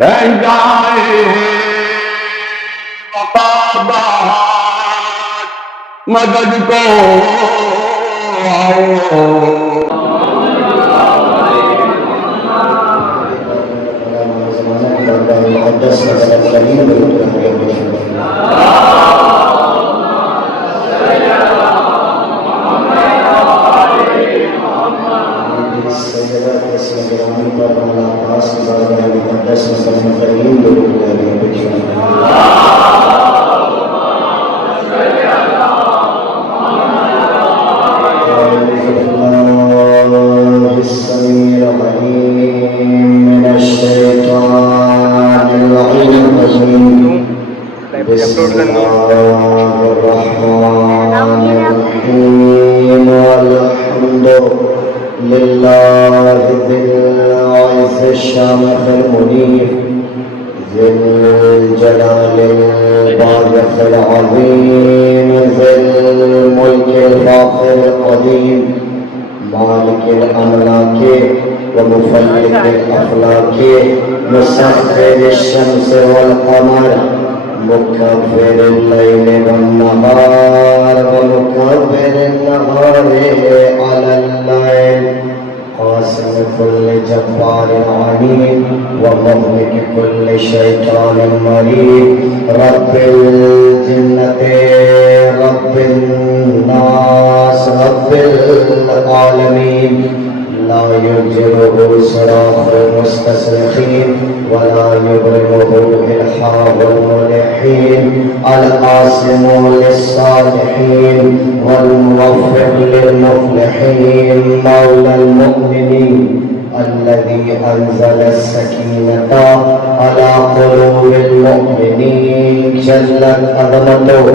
لہجائے وفادار مدد کو آؤ مسخر الشمس والقمر مكبر الليل والنهار ومكبر النهار على الليل قاسم كل جبار عنيد ومهلك كل شيطان مريد رب الجنة رب الناس رب العالمين لا يجره صراخ المستصرخين ولا يبرمه إلحاح الملحين القاسم للصالحين والموفق للمفلحين مولى المؤمنين الذي أنزل السكينة على قلوب المؤمنين جلت عظمته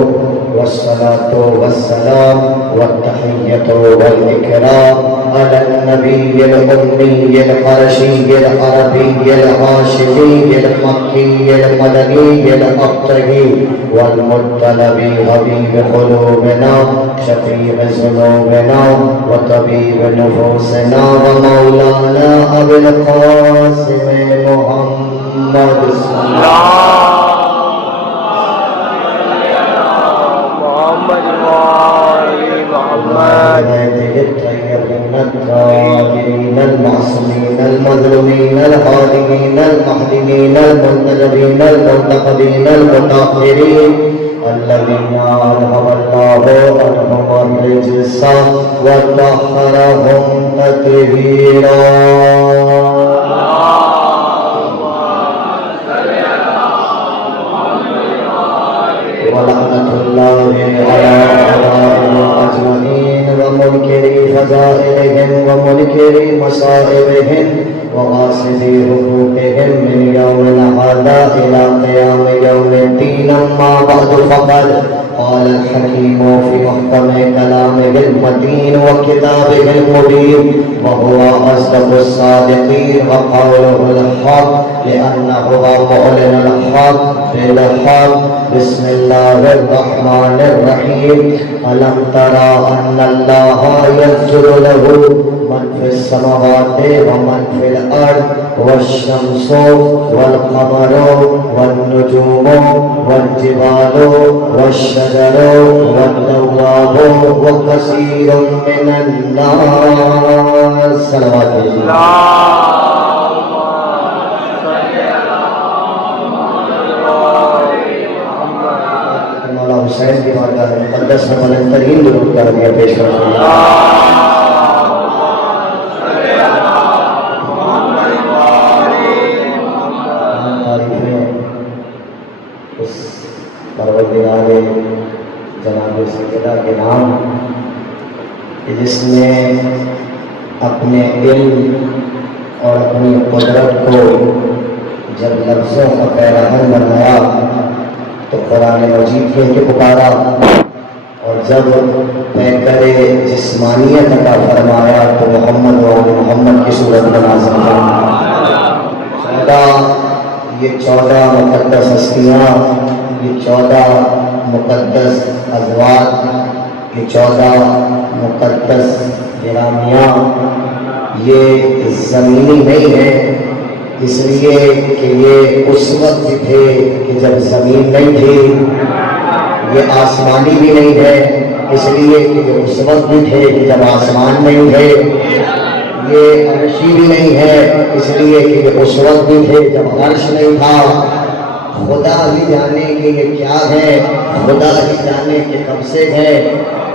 والصلاة والسلام والتحية والإكرام على النبي الأمي الحرشي العربي الهاشمي المكي المدني الأبطحي والمطلبي حبيب قلوبنا شفيع ذنوبنا وطبيب نفوسنا ومولانا أبي القاسم محمد صلى الله الطاهرين المعصومين المظلومين الهاديين المهديين المنتجبين المنتقبين المطهرين الذين أذهب الله عنهم الرجس وطهرهم تطهيرا ولعنة الله على أعدائهم أجمعين ومنكري فضائلهم ومنكري مصائبهم وغاصبي حقوقهم من يومنا هذا إلى قيام يوم الدين أما بعد فقد قال الحكيم في محكم كلامه المتين وكتابه المبين وهو أصدق الصادقين وقوله الحق لأنه معلن الحق بالحق بسم الله الرحمن الرحيم ألم ترى أن الله يسجد له من في السماوات ومن في الأرض والشمس والقمر والنجوم والجبال والشجر والدواب وكثير من الناس صلوات الله حسین کی بارگاہ میں مقدس میں بلند ترین درود کا ہدیہ پیش کرتا ہوں تعریفیں اس پروردگار جناب سیدہ کے نام جس نے اپنے علم اور اپنی قدرت کو جب لفظوں کا پیراہن بنایا تو قرآن مجید کہہ کے پکارا اور جب پیکر جسمانیت عطا فرمایا تو محمد و آل محمد کی صورت میں نازل فرمایا۔ یہ 14 مقدس ہستیاں، یہ 14 مقدس ازواج، یہ 14 مقدس گرامیاں، یہ زمینی نہیں ہے، اس لیے کہ یہ اس وقت بھی تھے کہ جب زمین نہیں تھی، یہ آسمانی بھی نہیں ہے اس لیے کہ یہ اس وقت بھی تھے کہ جب آسمان نہیں تھے، یہ عرشی بھی نہیں ہے اس لیے کہ یہ اس وقت بھی تھے جب عرش نہیں تھا۔ خدا ہی جانے کہ یہ کیا ہے، خدا ہی جانے کہ کب سے ہے،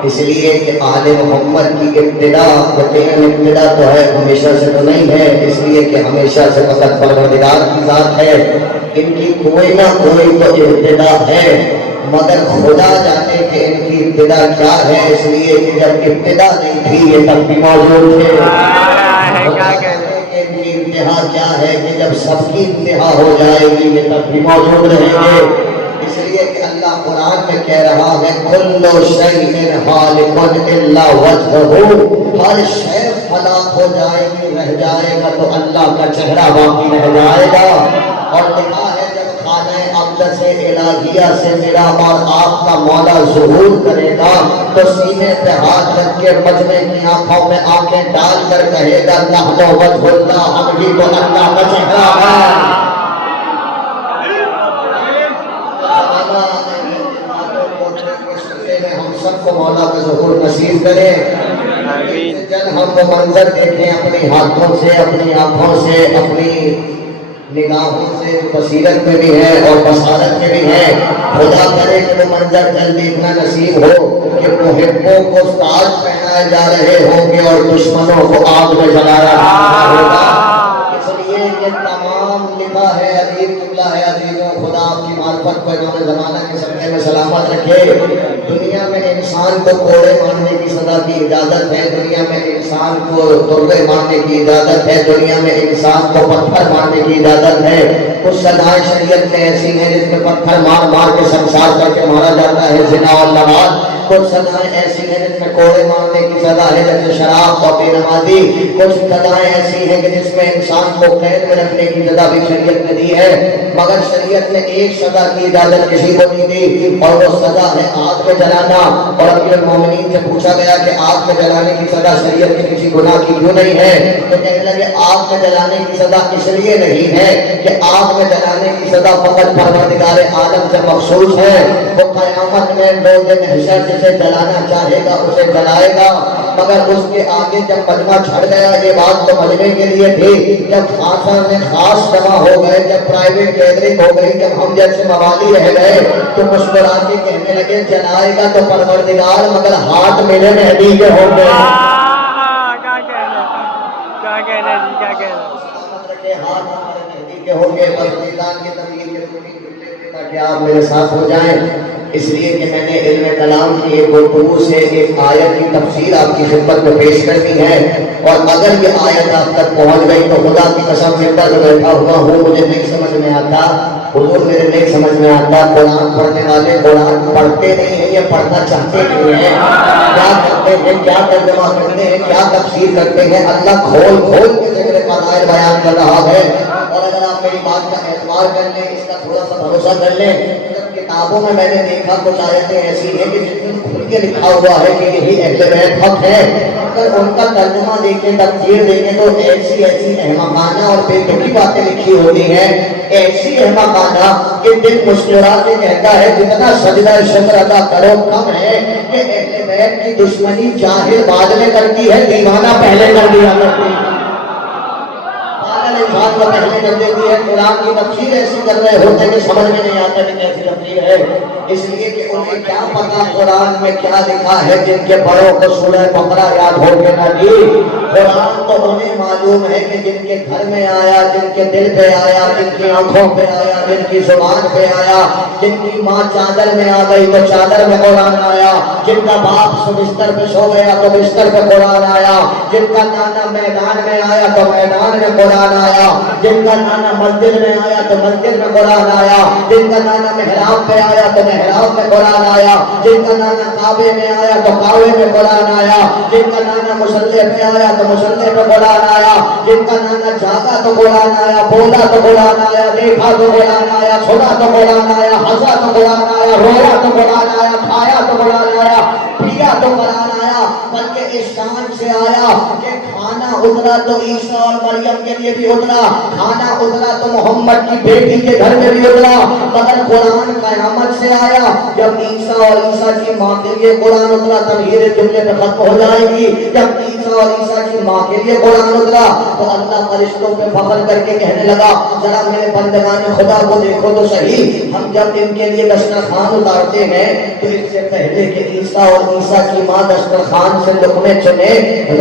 اس لیے کہ آل محمد کی ابتدا ابتدا تو ہے، ہمیشہ سے تو نہیں ہے، اس لیے کہ ہمیشہ سے فقط پروردگار کی ذات ہے، ان کی کوئی نہ کوئی تو ابتدا ہے، مگر خدا جانے کہ ان کی ابتدا کیا ہے، اس لیے کہ جب ابتدا نہیں تھی یہ تب بھی موجود تھے۔ ان کی انتہا کیا ہے کہ جب سب کی انتہا ہو جائے گی یہ تب بھی موجود رہیں گے، اس لیے کہ اللہ قرآن میں کہہ رہا ہے کل شیء ہالک الا وجہہ، ہر شے ہلاک ہو جائے گی، رہ جائے گا تو اللہ کا چہرہ باقی رہ جائے گا۔ اور لکھا ہے جب خانہ اقدس الہیہ سے میرا اور آپ کا مولا ظہور کرے گا تو سینے پہ ہاتھ رکھ کے مجمع کی آنکھوں میں آنکھیں ڈال کر کہے گا نحن وجہ اللہ، ہم ہی تو اللہ کا چہرہ ہے۔ ہم سب کو مولا کا ظہور نصیب کرے، جب ہم وہ منظر دیکھیں اپنی ہاتھوں سے، اپنی آنکھوں سے، اپنی نگاہوں سے، بصیرت میں بھی ہے اور بصارت میں بھی ہے، خدا کرے کہ وہ منظر جلد اتنا نصیب ہو کہ محبوں کو تاج پہنائے جا رہے ہوں گے اور دشمنوں کو آگ میں جلایا جا رہا ہوگا۔ اس لیے یہ تمام لکھا ہے، عزیز اللہ ہے، عزیزوں خدا آپ کی معرفت کو انہوں نے زمانہ کے صدقے میں سلامت رکھے۔ دنیا میں انسان کو کوڑے مارنے کی سزا کی اجازت ہے، دنیا میں انسان کو تربے مارنے کی اجازت ہے، دنیا میں انسان کو پتھر مارنے کی اجازت ہے، کچھ سزائیں شریعت میں ایسی ہیں جس میں پتھر مار مار کے سنسار کر کے مارا جاتا ہے، زنا اور لواط، کچھ سزائیں ایسی ہیں جس میں کوڑے مارنے کی سزا ہے جیسے شراب اور بے نمازی، کچھ سزائیں ایسی ہیں کہ جس میں انسان کو قید میں رکھنے کی سزا بھی شریعت نے دی ہے، مگر شریعت نے ایک سزا کی اجازت کسی کو نہیں دی اور وہ سزا ہے آگ میں جلانا۔ اور امیر المومنین سے پوچھا گیا کہ آگ میں جلانے کی سزا شریعت کے کسی گناہ کی کیوں نہیں ہے، تو کہنے لگے آگ میں جلانے کی سزا اس لیے نہیں ہے کہ آگ میں جلانے کی سزا فقط پروردگار عالم سے مخصوص ہے، وہ قیامت میں روز محشر جسے جلانا چاہے گا اسے جلائے گا، مگر اس کے آگے جب مجمع چھڑ گیا، یہ بات تو مجمع کے لیے تھی، جب خاصا میں خاص جمع ہو گئے، جب پرائیویٹ گیدرنگ ہو گئی، جب ہم جیسے موالی رہ گئے تو مسکرا کے کہنے لگے جلائے گا تو پروردگار مگر ہاتھ میرے مہدی کے ہوں گے۔ ہاتھ ہمارے مہدی کے ہوں گے، بس میدان کی تبلیغ کے لیے تاکہ آپ میرے ساتھ ہو جائیں، اس لیے کہ میں نے علم کلام کی ایک گفتگو سے ایک آیت کی تفسیر آپ کی خدمت میں پیش کرنی ہے، اور اگر یہ آیت آپ تک پہنچ گئی تو خدا کی قسم سے پر بیٹھا ہوا ہوں مجھے نہیں سمجھ میں آتا، حضور میرے نہیں سمجھ میں آتا، قرآن پڑھنے والے قرآن پڑھتے نہیں ہیں، یہ پڑھنا چاہتے نہیں ہیں، کیا کرتے ہیں، کیا ترجمہ کرتے ہیں، کیا تفسیر کرتے ہیں، اللہ کھول کھول کے ذکر فضائل بیان کر رہا ہے۔ اور اگر آپ میری بات کا اعتبار کر لیں، اس کا تھوڑا سا بھروسہ کر لیں، کتابوں میں میں نے دیکھا کچھ آیتیں ایسی ہیں کہ جن میں کھل کے لکھا ہوا ہے کہ یہی اہل بیت حق ہے، اگر ان کا ترجمہ دیکھیں، تفسیر دیکھیں تو ایسی ایسی احمقانہ اور بے تکی باتیں لکھی ہوتی ہیں، ایسی احمقانہ کہ دل مسکرا کے کہتا ہے جتنا سجدہ شکر ادا کرو کم ہے، کہ اہل بیت کی دشمنی جاہل بعد میں کرتی ہے، دیوانہ پہلے کر دیا کرتی ہے، انسان کو پہلے کر دیتی ہے، قرآن کی تفسیر ایسی کر رہے ہوتے ہیں کہ سمجھ میں نہیں آتا کہ کیسی تفسیر ہے، اس لیے کہ انہیں کیا پتا قرآن میں کیا لکھا ہے، جن کے بڑوں کو سورہ بقرہ یاد ہو کے نہ دی، قرآن تو انہیں معلوم ہے کہ جن کے گھر میں آیا، جن کے دل پہ آیا، جن کی آنکھوں پہ آیا، جن کی زبان پہ آیا، جن کی ماں چادر میں آ گئی تو چادر میں قرآن آیا، جن کا باپ بستر پہ سو گیا تو بستر پہ قرآن آیا، جن کا نانا میدان میں آیا تو میدان میں قرآن آیا، جن کا نانا مسجد میں آیا تو مسجد میں قرآن آیا، جن کا نانا محراب پہ آیا تو محراب میں قرآن آیا، جن کا نانا کعبے میں آیا تو کعبے میں قرآن آیا، جن کا نانا مصلی پہ آیا تو مصلی پہ قرآن آیا، جن کا نانا جاگا تو قرآن آیا، بولا تو قرآن آیا، دیکھا تو قرآن آیا، سنا تو قرآن آیا، ہنسا تو قرآن آیا، رویا تو قرآن آیا، کھایا تو قرآن آیا، پیا تو قرآن آیا، بلکہ اس شان سے آیا کہ کھانا اترا تو عیسیٰ اور مریم کے لیے بھی اترا، کھانا اترا تو محمد کی بیٹی کے گھر میں بھی اترا، مگر قرآن قیامت سے آیا۔ جب عیسیٰ اور عیسیٰ کی ماں کے لیے قرآن اترا تمہید جملے میں ختم ہو جائے گی۔ جب عیسیٰ اور عیسیٰ کی ماں کے لیے قرآن اترا تو اللہ فرشتوں پہ فخر کر کے کہنے لگا ذرا میرے بندگان خدا کو دیکھو تو صحیح، ہم جب ان کے لیے دسترخوان اتارتے ہیں تو اس سے پہلے کہ عیسیٰ اور عیسیٰ کی ماں دسترخوان سے لقمے چنے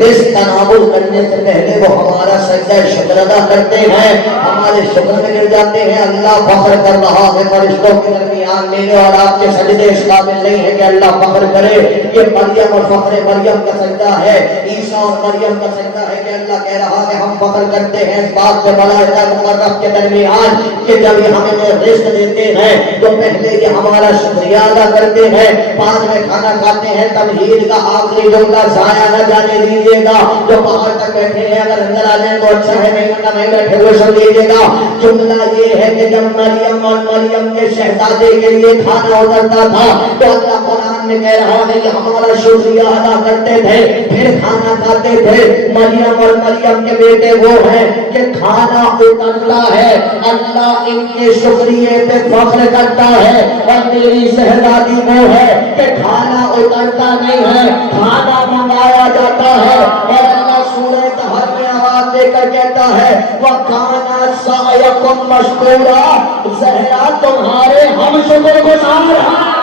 رزق تناول کرنے سے پہلے وہ ہمارا سجدہ شکر ادا کرتے ہیں، ہمارے شکر میں گر جاتے ہیں۔ اللہ فخر کر رہا ہے فرشتوں کے درمیان میرے اور آپ کے سجدے اس قابل نہیں ہے کہ اللہ فخر کرے۔ یہ مریم اور فخر مریم کا سجدہ ہے، عیسیٰ اور مریم کا سجدہ ہے کہ اللہ کہہ رہا ہے ہم فخر کرتے ہیں اس بات پہ ملائکہ مقرب کے درمیان کہ جب یہ ہمیں رزق دیتے ہیں تو پہلے یہ ہمارا شکریہ ادا کرتے ہیں، بعد میں کھانا کھاتے ہیں۔ تمہید کا آخری جملہ ضائع نہ جانے دیجیے گا، جو باہر تک بیٹھے ہیں اگر اندر آ جائیں تو اچھا ہے، نہیں ورنہ نہیں بیٹھے ہوئے سن لیجیے گا۔ جملہ یہ ہے کہ جب مریم اور مریم کے شہزادے کے لیے کھانا اترتا تھا تو اللہ قرآن میں کہہ رہا ہے کہ ہمارا شکریہ ادا کرتے تھے، پھر کھانا کھاتے تھے۔ مریم اور مریم کے بیٹے وہ ہیں کہ کھانا اترتا ہے اللہ ان کے شکریہ پہ فخر کرتا ہے، اور میری شہزادی وہ ہے کہ کھانا اترتا نہیں ہے، کھانا منگایا جاتا ہے، اور اللہ سورہ طہر میں آواز دے کر کہتا ہے وَكَانَ سَعْيُكُمْ مَشْكُورًا، زہرا تمہارے ہم شکر گزار ہیں۔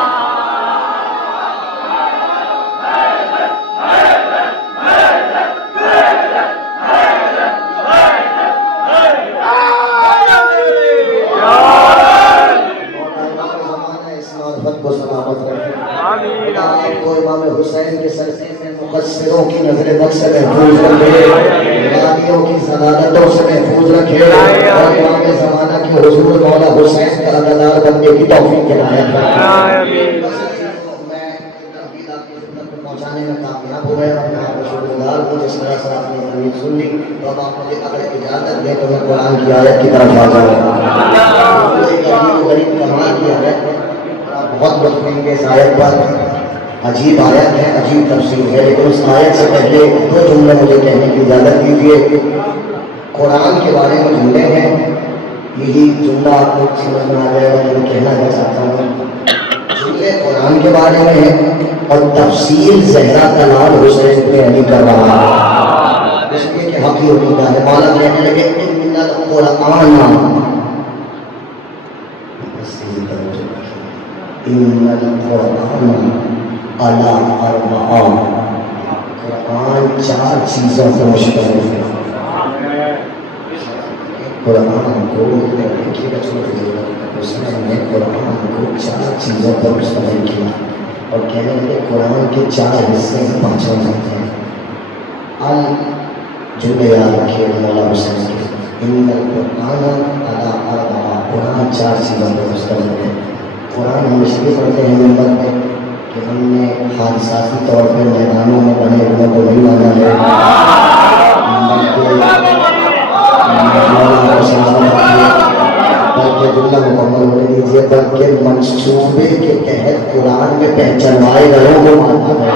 امام حسین کے سرزے سے مقصروں کی نظر بد سے محفوظ رکھے، غازیوں کی ضلالتوں سے محفوظ رکھے، اور امام زمانہ کے حضور مولا حسین کا عزادار بننے کی توفیق عنایت فرمائے۔ میں تحقیق آپ کی خدمت میں پہنچانے میں کامیاب ہو گیا، اپنے آپ کو شکرگزار ہوں۔ جس طرح سے آپ نے تحریر سن لی تو اب آپ مجھے اگر اجازت دیں تو میں قرآن کی آیت کی طرف آ جاؤں۔ وہ ایک عجیب و غریب کمال کی آیت ہے، بہت لطف گے اس آیت پر۔ عجیب آیت ہے، عجیب تفسیر ہے، لیکن اس آیت سے پہلے دو جملے مجھے کہنے کی اجازت دیجیے۔ قرآن کے بارے میں جملے ہیں، یہی جملہ آپ کو سمجھ میں آ جائے گا جو کہنا کیا چاہتا ہوں۔ جملے قرآن کے بارے میں ہیں اور تفصیل زہرا طلال حسین پہ علی کر رہا ہے، اس لیے کہ حقی ہوتا ہے۔ مولا کہنے لگے ان القرآن ان القرآن علی اربع، قرآن چار چیزوں پر مشتمل ہے۔ قرآن کو دیکھیے گا اس نے قرآن کو چار چیزوں پر مشتمل کیا اور کہنے لگے قرآن کے چار حصے میں پانچوں جاتے ہیں۔ جملے یاد رکھیے مولا حسین کے، ان القرآن علی اربع، قرآن چار چیزوں پر مشتمل ہے۔ قرآن ہم اس لیے پڑھتے ہیں منبر میں کہ ہم نے حادثاتی طور پر میدانوں میں بنے ہوئے کو نہیں مانا ہے، بلکہ جملہ مکمل ہونے دیجیے، بلکہ منصوبے کے تحت قرآن میں پہچانوائے گئے وہ مانا ہے۔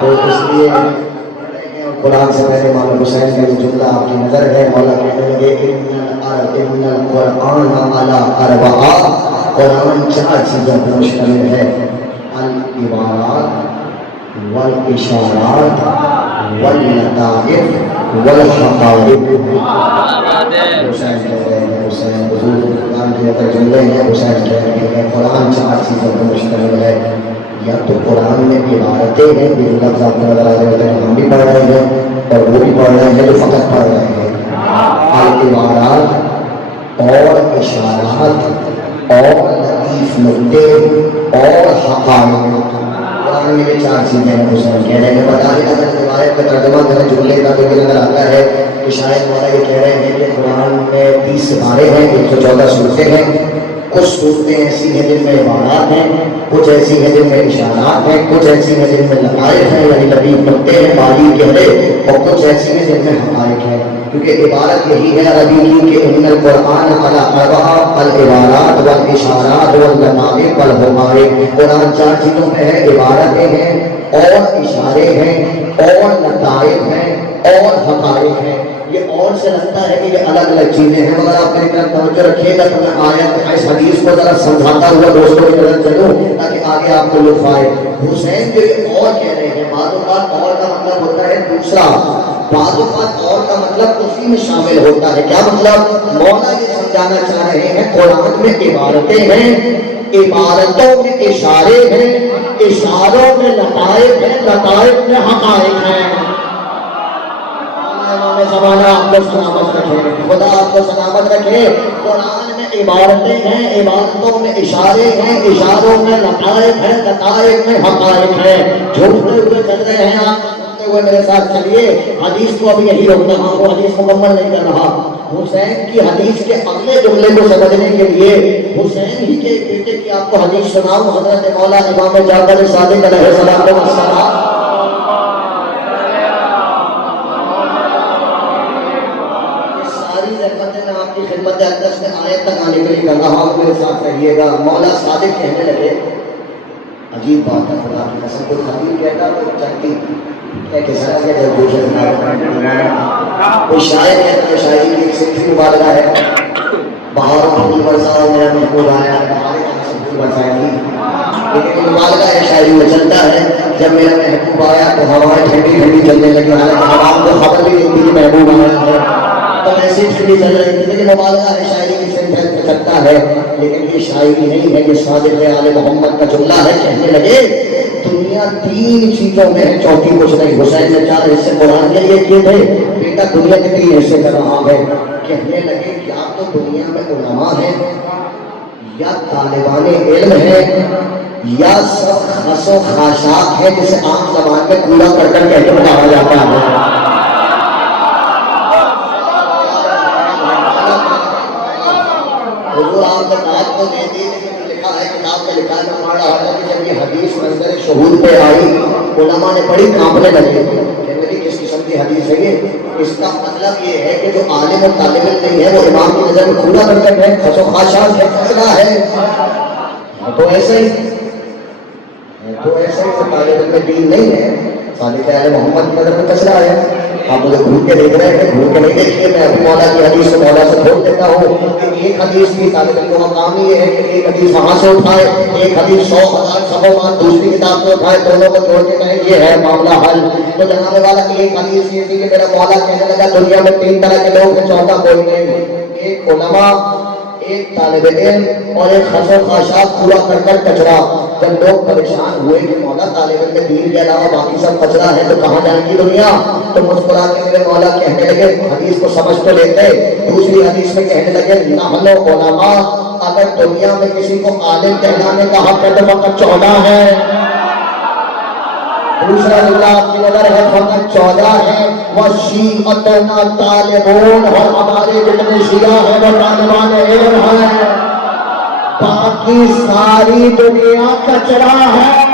تو اس لیے قرآن سے پہلے مولا حسین کا یہ جملہ آپ کی نظر ہے۔ مولا کہنے لگے ان القرآن علی اربع، قرآن چار چیزوں پر مشتمل ہے، العبارات والاشارات واللطائف والحقائق۔ حسین کہہ رہے ہیں، حسین حضور قرآن کے اندر جملے ہیں، حسین کہہ رہے ہیں قرآن چار چیزوں پر مشتمل ہے۔ یا تو قرآن میں عبارتیں ہیں، یہ لفظ آپ کو نظر آ رہے ہیں، ہم بھی پڑھ رہے ہیں اور وہ بھی پڑھ رہے ہیں جو فقط پڑھ رہے ہیں، العبارات اور اشارات اور لطیف نکتے اور حقائق۔ قرآن میں یہ چار چیزیں ہیں، حسین کہہ رہے ہیں۔ بتا دیں اگر روایت کا ترجمہ کریں جملے کا تو یہ نظر آتا ہے کہ شاید مولا یہ کہہ رہے ہیں کہ قرآن میں 30 سپارے ہیں، 114 سورتیں ہیں، کچھ صورتیں ایسی ہیں جن میں عبارات ہیں، کچھ ایسی ہیں جن میں اشارات ہیں، کچھ ایسی ہیں جن میں لطائف ہیں یعنی لطیف نکتے ہیں باریک گہرے، اور کچھ ایسی ہیں جن میں حقائق ہیں۔ کیونکہ عبارت یہی ہے عربی کی کہ ان القرآن علی اربع، العبارات والاشارات واللطائف والحقائق۔ قرآن چار چیزوں میں ہے، عبارتیں ہیں اور اشارے ہیں اور لطائف ہیں اور حقائق ہیں. یہ اور سے لگتا ہے کہ یہ الگ الگ چیزیں ہیں، مگر آپ میری طرف توجہ رکھیے گا تو میں آیت اس حدیث کو ذرا سمجھاتا ہوا دوستوں کی طرف چلوں تاکہ آگے آپ کو لطف آئے. حسین جو یہ اور کہہ رہے ہیں، بعض اوقات اور کا مطلب ہوتا ہے دوسرا، بعض اوقات اور کا مطلب اسی میں شامل ہوتا ہے. کیا مطلب؟ مولا یہ سمجھانا چاہ رہے ہیں قرآن میں عبارتیں ہیں، عبارتوں میں اشارے ہیں، اشاروں میں لطائف ہیں، لطائف میں حقائق ہیں. زمانہ آپ کو سلامت رکھے، خدا آپ کو سلامت رکھے. قرآن میں عبارتیں ہیں، عبارتوں میں اشارے ہیں، اشاروں میں لطائف ہیں، لطائف میں حقائق ہیں. جھومتے ہوئے چل رہے ہیں آپ، جھومتے ہوئے میرے ساتھ چلیے. حدیث کو ابھی یہی روک رہا ہوں، حدیث مکمل نہیں کر رہا. حسین کی حدیث کے اگلے جملے کو سمجھنے کے لیے حسین ہی کے بیٹے کی آپ کو حدیث سناؤں. حضرت مولا امام جعفر صادق علیہ السلام خدمت اقدس میں آیت تک آنے کے لیے کر رہا ہوں، میرے ساتھ رہیے گا. مولا صادق کہنے لگے، عجیب بات ہے خدا کی قسم، کوئی خطیب کہتا تو چاہتی ہے کہ سر کے در گوشت کوئی شاعر کہتا ہے، شاعری کی ایک صنفی مبالغہ ہے. بہاروں پھول برساؤ میرا محبوب آیا، بہاریں ہم پھول برسائیں گی، لیکن مبالغہ ہے شاعری میں چلتا ہے. جب میرا محبوب آیا تو ہوائیں ٹھنڈی ٹھنڈی چلنے لگی، حالانکہ عوام کو خبر بھی نہیں تھی کہ محبوب آیا ہے، تو ایسی ٹھنڈی چل رہی تھی. لیکن مبالغہ ہے، شاعری کی صنف میں چلتا ہے، لیکن یہ شاعری نہیں ہے، یہ صادق آل محمد کا جملہ ہے. کہنے لگے دنیا تین چیزوں میں ہے، چوتھی کچھ نہیں. حسین نے 4 حصے قرآن کے لیے کیے تھے، بیٹا دنیا کے 3 حصے کر رہا ہے. کہنے لگے یا تو دنیا میں علماء ہیں، یا طالبان علم ہیں، یا سب خس و خاشاک ہے جسے عام زبان میں کوڑا کرکٹ کہہ کے بتایا جاتا ہے. حضور آپ نے بات کو دے دی، لیکن لکھا ہے کتاب میں لکھا ہے، پڑھ رہا تھا کہ جب یہ حدیث منظر شہود پہ آئی علماء نے پڑھی، کانپنے لگے. کہنے لگے کس قسم کی حدیث ہے یہ؟ اس کا مطلب یہ ہے کہ جو عالم و طالب علم نہیں ہے وہ امام کی نظر میں کوڑا کرکٹ ہے، خس و خاشاک ہے، کچرا ہے. تو ایسے ہی طالب علم دین نہیں ہے، صادق آل محمد کی نظر میں کچرا ہے. آپ مجھے گھوم کے دیکھ رہے ہیں، گھوم کے نہیں دیکھیے. میں ابھی مولا کی حدیث کو مولا سے کھول دیتا ہوں کہ ایک حدیث کی طالب علم کا کام یہ ہے کہ ایک حدیث وہاں سے اٹھائے، ایک حدیث 100,000 صفحات دوسری کتاب سے اٹھائے، دونوں کو جوڑ کے کہیں یہ ہے معاملہ حل. تو جناب والا ایک حدیث یہ تھی کہ میرا مولا کہنے لگا دنیا میں 3 طرح کے لوگ ہیں، چوتھا کوئی نہیں. ایک علماء، ایک طالب علم، اور ایک خس و خاشاک پورا کر کر کچرا. جب لوگ پریشان ہوئے کہ مولا طالب علم دین کے علاوہ باقی سب کچرا ہے تو کہاں جائے گی دنیا، تو مسکرا کے میرے مولا کہنے لگے، حدیث کو سمجھ تو لیتے. دوسری حدیث میں کہنے لگے نحن علماء، اگر دنیا میں کسی کو عالم کہلانے کا حق ہے تو فقط 14 ہے. دوسرا جملہ آپ کی نظر ہے، فقط 14 ہے. وَشِیعَتُنَا طَالِبُونَ، اور ہمارے جتنے شیعہ ہیں وہ طالبان علم ہیں، باقی ساری دنیا کچرا ہے.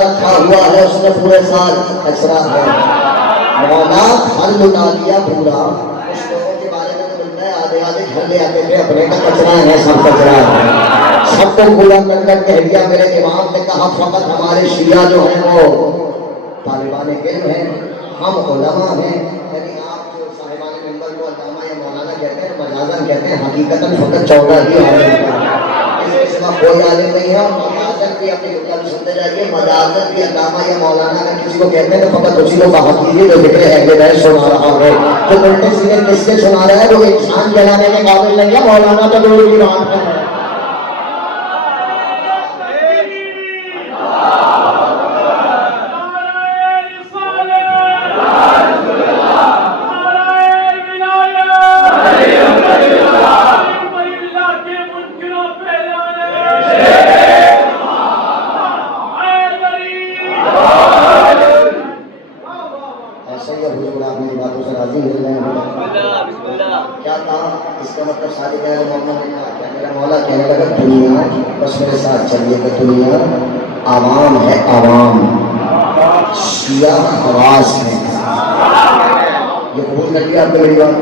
رکھا ہوا ہے اس نے پورے سال کچرا ہے. مولا پھل لٹا لیا پورا. اس لوگوں کے بارے میں تو ملتا ہے آدھے آدھے گھر لے آتے تھے اپنے کا کچرا ہے، سب کچرا ہے. سب کو کھلا کر کر کہہ دیا. میرے امام نے کہا فقط ہمارے شیعہ جو ہیں وہ طالبان علم ہیں، ہم علماء ہیں. یعنی آپ جو صاحبان منبر کو علامہ یا مولانا کہتے ہیں مجازاً کہتے ہیں، حقیقتاً فقط 14 ہی عالم ہیں، اس کے سوا کوئی عالم نہیں ہے. مجازاً بھی اپنی گفتگو سنتے جائیے، مجازاً بھی علامہ یا مولانا اگر کسی کو کہتے ہیں تو فقط اسی کو کہا کیجیے جو ذکر اہل بیت سنا رہا ہے. جو الٹے سیدھے کس سے سنا رہا ہے وہ انسان کہلانے کے قابل نہیں ہے. مولانا تو دور کی بات ہے. راضی ہو جائیں. کیا کہا اس کا مطلب سارے غیر مومنوں نے کہا کیا؟ میرا مولا کہنے لگا دنیا بس میرے ساتھ چلیے کہ دنیا عوام ہے، عوام شیعہ خواص ہے. یہ قبول کر لیا آپ نے میری بات؟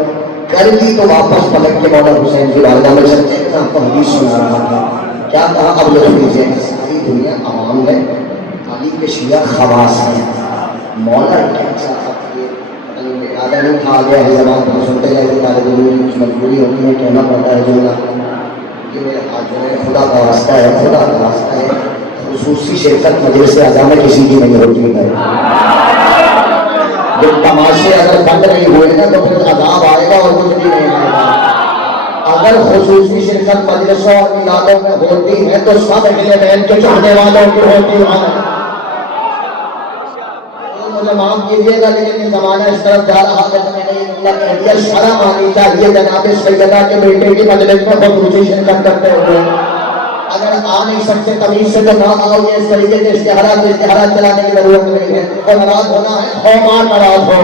کر لی تو واپس پلٹ کے مولا حسین کی والدہ میں چلتے ہیں. آپ کو حدیث سنا رہا تھا. کیا کہا؟ اب لوگ لیجیے ساری دنیا عوام ہے، علی کے شیعہ خواص ہے. مولا کیا چاہتا آدھا نہیں کھا گیا ہے زبان کو سنتے جائے کہ طالب علم کی کچھ مجبوری ہوتی ہے کہنا پڑتا ہے جملہ کہ میرے ہاتھ جو ہے خدا کا واسطہ ہے، خدا کا واسطہ ہے. خصوصی شرکت مجلس اعظم میں کسی کی نہیں ہوتی ہے. جب تماشے اگر بند نہیں ہوئے نا تو پھر عذاب آئے گا اور کچھ بھی نہیں آئے گا. اگر خصوصی شرکت مجلسوں اور میلادوں میں ہوتی ہے تو سب اہل بیت کے چاہنے والوں کی ہوتی ہے. مجھے معاف کیجیے گا لیکن یہ زمانہ اس طرف جا رہا ہے کہ میں نے یہ جملہ کہہ دیا. شرم آنی چاہیے جناب سیدہ کے بیٹے کی مجلس میں خصوصی شرکت کرتے ہوئے. اگر آ نہیں سکتے تمیز سے تو نہ آؤ. یہ اس طریقے کے اشتہارات چلانے کی ضرورت نہیں ہے. کو ناراض ہونا ہے اور ناراض ہو.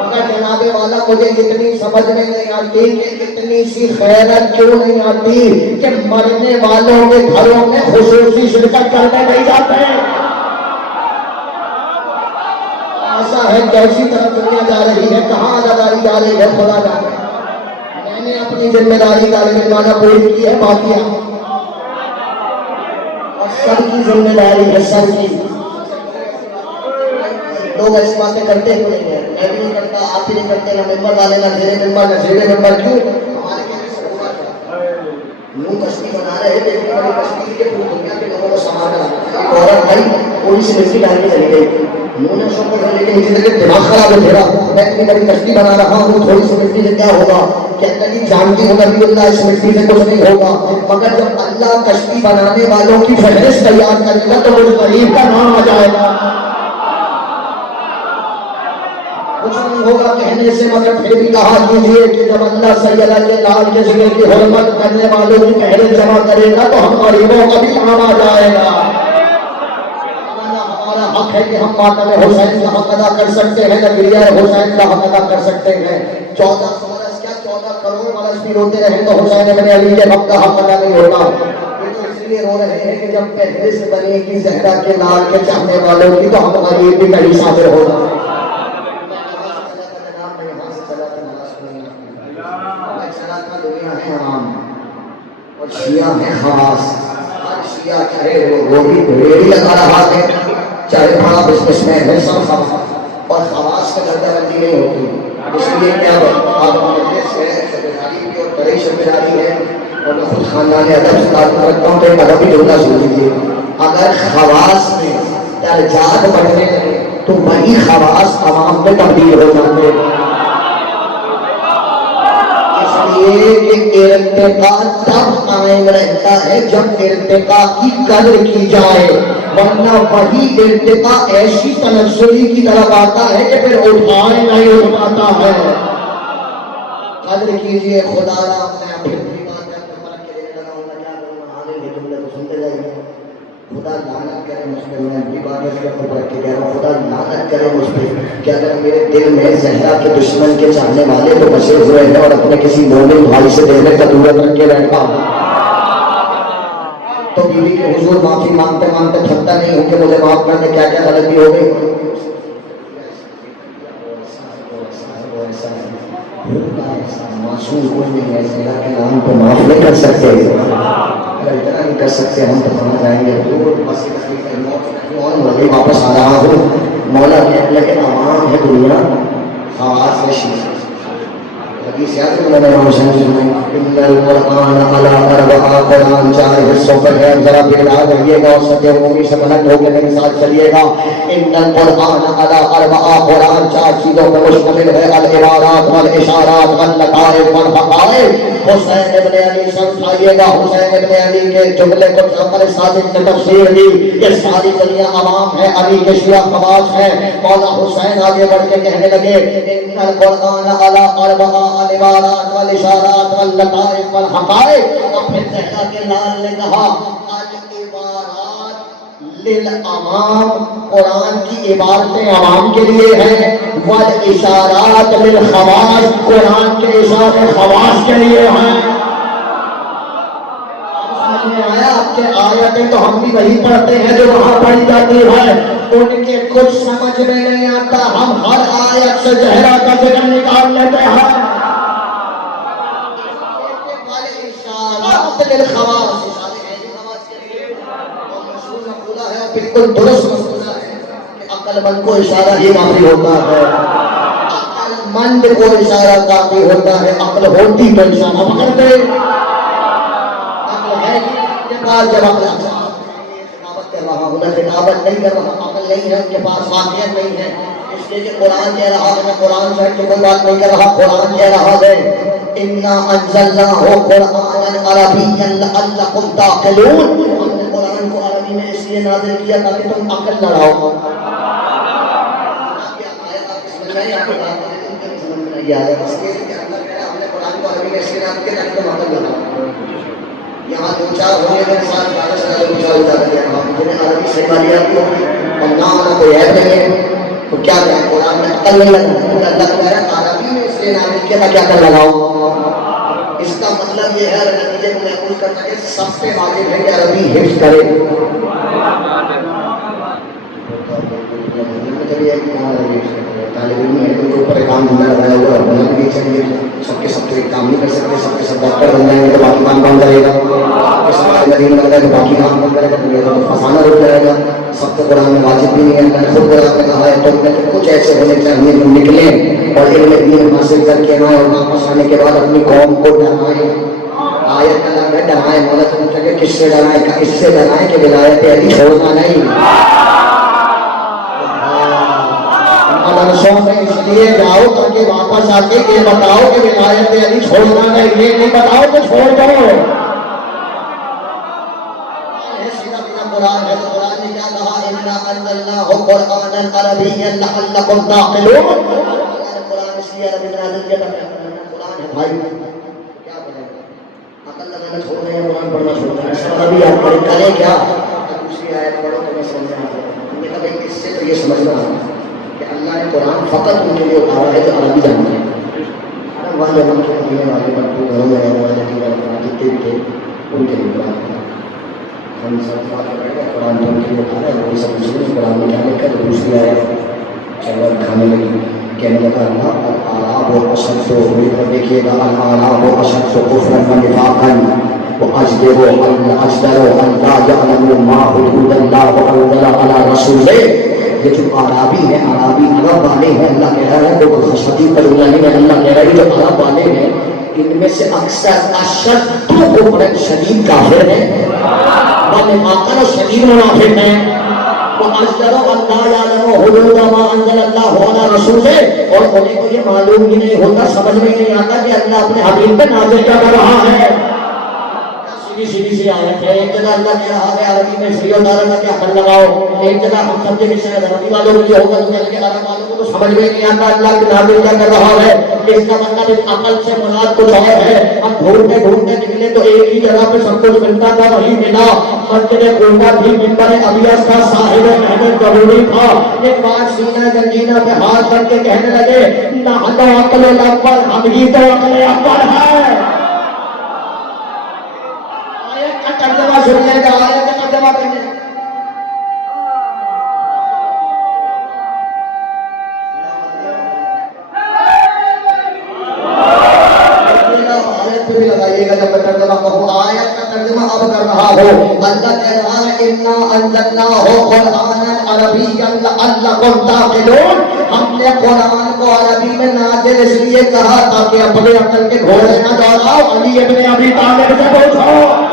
مگر جناب والا مجھے اتنی سمجھ میں نہیں آتی کہ اتنی سی خیرت کیوں نہیں آتی کہ مرنے والوں کے گھروں میں خصوصی شرکت کرنے نہیں جاتے. ایسا ہے کیسی طرف دنیا جا رہی ہے، کہاں اداری جا رہی ہے خدا جانے. میں نے اپنی ذمہ داری طالبانہ پوری کی ہے، باقی اور سب کی ذمہ داری ہے، سب کی. لوگ ایسی باتیں کرتے ہوئے ہیں، میں بھی نہیں کرتا، آپ بھی نہیں کرتے، نہ ممبر والے، نہ زیر ممبر، نہ زیر ممبر. کیوں؟ ہمارے منہ کشتی بنا رہے ہیں. دیکھنے والی کشتی کے پوری دنیا کے لوگوں کو سنبھالنا. ایک عورت بھائی تھوڑی سی مٹی ڈال کے چلی گئی. منہ نے سب کو لے کے مجھے لگے دماغ خراب ہے تیرا، میں اتنی بڑی کشتی بنا رہا ہوں، تھوڑی سی مٹی سے کیا ہوگا؟ کہتا جی جانتی ہوں نبی اللہ اس مٹی سے کچھ نہیں ہوگا. مگر جب اللہ کشتی بنانے والوں کی فہرست تیار کرے گا تو مجھ غریب کا نام آ جائے گا. کچھ نہیں ہوگا کہنے سے، مگر پھر بھی کہا کیجیے کہ جب اللہ سیدہ کے لال کے ذکر کی حرمت کرنے والوں کی فہرست جمع کرے گا تو ہم غریبوں کا بھی نام آ جائے گا. ہمارا حق ہے کہ ہم ماتم حسین کا حق ادا کر سکتے ہیں، نگریہ حسین کا حق ادا کر سکتے ہیں. 14 برس کیا 14 کروڑ برس بھی روتے رہے تو حسین ابن علی کے حق کا حق ادا نہیں ہوگا. یہ تو اس لیے رو رہے ہیں کہ جب فہرست بنے گی زہرا کے لال کے چاہنے والوں کی تو ہم غریب بھی کہیں شامل ہوگا. اور شیعہ ہے خاص. شیعہ چاہے وہ بھی ریڑھی لگا رہا ہے، چاہے بڑا بزنس مین ہے، سب خاص. اور خواص کا گردہ بندی نہیں ہوتی. اس لیے کیا آپ مجلس ہے شبیداری کی اور بڑی شبیداری ہے اور میں خود خاندان ادب سے تعلق رکھتا ہوں. تو ایک ادبی جملہ سن لیجیے. اگر خواص میں درجات بڑھنے لگے تو وہی خواص عوام میں تبدیل ہو جاتے ہیں. کہ ارتقاء تب قائم رہتا ہے جب ارتقاء کی قدر کی جائے، ورنہ وہی ارتقاء ایسی تنزلی کی طرف آتا ہے کہ پھر اٹھائے نہیں اٹھ پاتا ہے. قدر کیجئے خدا را. میں پھر بھی بات کرنے پر کے لیے لگا ہوں گا، کیا کروں گا آگے یہ جملے تو سنتے جائیے. خدا لعنت کرے مجھ پہ. میں بھی بات اس کے پر کے کہہ رہا ہوں، خدا لعنت کرے مجھ پہ کہ اگر میرے دل میں زہرا کے دشمن کے چاہنے والے تو بچے ہوئے ہیں اور اپنے کسی مومن بھائی سے دینے کا دورت رکھ کے بیٹھا ہوں تو بیوی کے حضور معافی مانگتے مانگتے تھکتا نہیں ہوں کہ مجھے معاف کرنے کیا کیا غلطی ہو گئی. معصوم کوئی نہیں ہے زہرا کے نام کو معاف نہیں کر سکتے. اگر اتنا نہیں کر سکتے ہم تو کہاں جائیں گے. وہی واپس آ رہا ہوں. مولا کہنے لگے عوام ہے دنیا خواص ہے شیعہ. حدیث یاد ہے مولانا حسین ان القرآن علی اربع. قرآن 4 حصوں پر ہے. ذرا بیدار رہیے گا اور سچے عمومی سے بلند ہو کے میرے ساتھ چلیے گا. ان القرآن علی اربع. قرآن 4 چیزوں پر مشتمل ہے: العبارات والاشارات واللطائف والحقائق. حسین ابن علی سمجھائیے گا. حسین ابن علی کے جملے کو جعفر صادق نے تفسیر دی. یہ ساری دنیا عوام ہے، علی کے شیعہ خواص ہے. مولا حسین آگے بڑھ کے کہنے لگے ان القرآن علی اربع. العبارات والاشارات واللطائف والحقائق. اور پھر زہرا کے لال نے کہا العبارات للعوام، قرآن کی عبارتیں عوام کے لیے ہیں، والاشارات للخواص، قرآن کے اشارے خواص کے لیے ہیں۔ سمجھ میں آیا؟ آپ کے آیتیں تو ہم بھی وہی پڑھتے ہیں جو وہاں پڑھی جاتی ہے، ان کے کچھ سمجھ میں نہیں آتا، ہم ہر آیت سے زہرا کا ذکر نکال لیتے ہیں۔ والاشارات للخواص، بالکل درست مسئلہ ہے کہ عقل مند کو اشارہ ہی کافی ہوتا ہے، عقل مند کو اشارہ کافی ہوتا ہے، عقل ہوتی تو اشارہ پکڑ دے۔ عقل ہے کہ پاس جب عقل خطابت کر رہا ہوں، نہ خطابت نہیں کر رہا، عقل نہیں ہے ان کے پاس، واقعیت نہیں ہے، اس لیے کہ قرآن کہہ رہا ہے، میں قرآن سے ہٹ کے کوئی بات نہیں کر رہا، قرآن کہہ رہا ہے اِنَّا أَنزَلْنَاهُ قُرْآنًا عَرَبِيًّا لَعَلَّكُمْ تَعْقِلُونَ، ہم نے قرآن کو عربی میں اس لیے نازل کیا تاکہ تم عقل لڑاؤ۔ یہاں دو چار ہونے کے ساتھ زیادہ سے زیادہ دو چار ہو جاتے ہیں، جنہیں عربی سے معلومات کو اور نہ کوئی عیب نہیں ہے، تو کیا کہیں قرآن میں عقل نہیں لگا، اللہ کہہ رہا ہے عربی میں اس لیے نازل کیا تاکہ عقل لگاؤ۔ اس کا مطلب یہ ہے، اور نتیجے کو محفوظ کرنا ہے، سب پہ واجب ہے کہ عربی حفظ کرے۔ طالب علم ہے ان کے اوپر کام دھندا لگایا ہوا ہے، بنا بھی چاہیے، سب کے سب ایک کام نہیں کر سکتے، سب کے سب ڈاکٹر بن جائیں گے تو باقی کام کون کرے گا، سب مدین لگ رہا ہے تو باقی کام کون کرے گا، تو فسانہ رک جائے گا، سب کو قرآن میں واجب بھی نہیں ہے، اللہ نے خود قرآن میں کہا ہے تو کچھ ایسے ہونے چاہیے جو نکلیں اور علم دین حاصل کر کے آئیں اور واپس آنے کے بعد اپنی قوم کو ڈرائیں۔ آیت کا نام ہے ڈرائیں، مولا سے پوچھا کہ کس سے ڈرائیں، کہ اس سے ڈرائیں کہ ولایت علی چھوڑنا نہیں۔ مدرسوں میں اس لیے جاؤ تاکہ واپس آ کے یہ بتاؤ کہ ولایت علی چھوڑنا نہیں، یہ نہیں بتاؤ کہ چھوڑ دو۔ قرآن ہے تو قرآن نے کیا کہا، اِنَّا أَنزَلْنَاهُ قُرْآنًا عَرَبِيًّا لَعَلَّكُمْ تَعْقِلُونَ، قرآن اس لیے عربی میں نازل کیا تھا، قرآن ہے بھائی کیا کریں، عقل لگانا چھوڑ دیں یا قرآن پڑھنا چھوڑ دیں، سب عربی آپ پڑھیں، کریں کیا، دوسری آیت پڑھو تو میں سمجھ میں آتا ہے۔ ہم نے کہا بھائی اس سے تو یہ سمجھنا کہ اللہ نے قرآن فقط ان کے لیے اتارا ہے جو عربی جانتے ہیں، والے ہم کے مدینے والے بندو گھروں میں رہنے والے جتنے بھی تھے ان کے لیے قرآن تھا، ہم سب بات کر رہے ہیں قرآن تو ان کے لیے اتارا ہے، وہ سب مسلم قرآن میں جانے کا تو دوسری آیت چلو کھانے لگی، کہنے لگا اللہ الأعراب أشد، دیکھیے گا الأعراب أشد كفرا ونفاقا وأجدر أن لا يعلموا ما حدود الله وأنزل على رسوله۔ یہ جو عربی ہے، عربی عرب والے ہیں، اللہ کہہ رہا ہے وہ خصوصی پر نہیں ہے، اللہ کہہ رہا ہے جو عرب والے ہیں ان میں سے اکثر اشد کفر شدید کافر ہیں، ونفاقا اور شدید منافق ہیں، وَأَجْدَرُ أَن لَّا يَعْلَمُوا حُدُودَ مَا أَنزَلَ اللَّهُ عَلَىٰ رَسُولِهِ، اور انہیں کو یہ معلوم ہی نہیں ہوتا، سمجھ میں نہیں آتا کہ اللہ اپنے حبیب پہ نازل کیا کر رہا ہے۔ سیدھی سی آیت ہے، ایک جگہ اللہ کہہ رہا ہے عربی میں فری اتارا تھا کہ عقل لگاؤ، ایک جگہ ہم سمجھے کہ شاید عربی والوں کو یہ ہوگا تو کہ عرب والوں کو تو سمجھ میں نہیں آتا اللہ کے نازل کیا کر رہا ہے، اس کا مطلب اس عقل سے مراد کچھ اور ہے۔ ہم ڈھونڈتے ڈھونڈتے نکلے تو ایک ہی جگہ پہ سب کچھ ملتا تھا، وہی ملا، مسجد کوفہ بھی، منبر ابیض تھا، صاحب محمد ضروری تھا۔ ایک بار سینہ گنجینہ پہ ہاتھ رکھ کے کہنے لگے نحن عقل الاول، ہم ہی تو عقل اول ہے۔ ترجمہ سننے کا آیت کا ترجمہ کرنے آیت پہ بھی لگائیے گا جب میں ترجمہ کہوں، آیت کا ترجمہ اب کر رہا ہو، اللہ کہہ رہا ہے اِنَّا أَنزَلْنَاهُ قُرْآنًا عَرَبِيًّا لَعَلَّكُمْ تَعْقِلُونَ، ہم نے قرآن کو عربی میں نازل اس لیے کہا تاکہ اپنے عقل کے گھوڑے نہ دوڑاؤ۔ علی ابن ابی طالب سے پوچھو،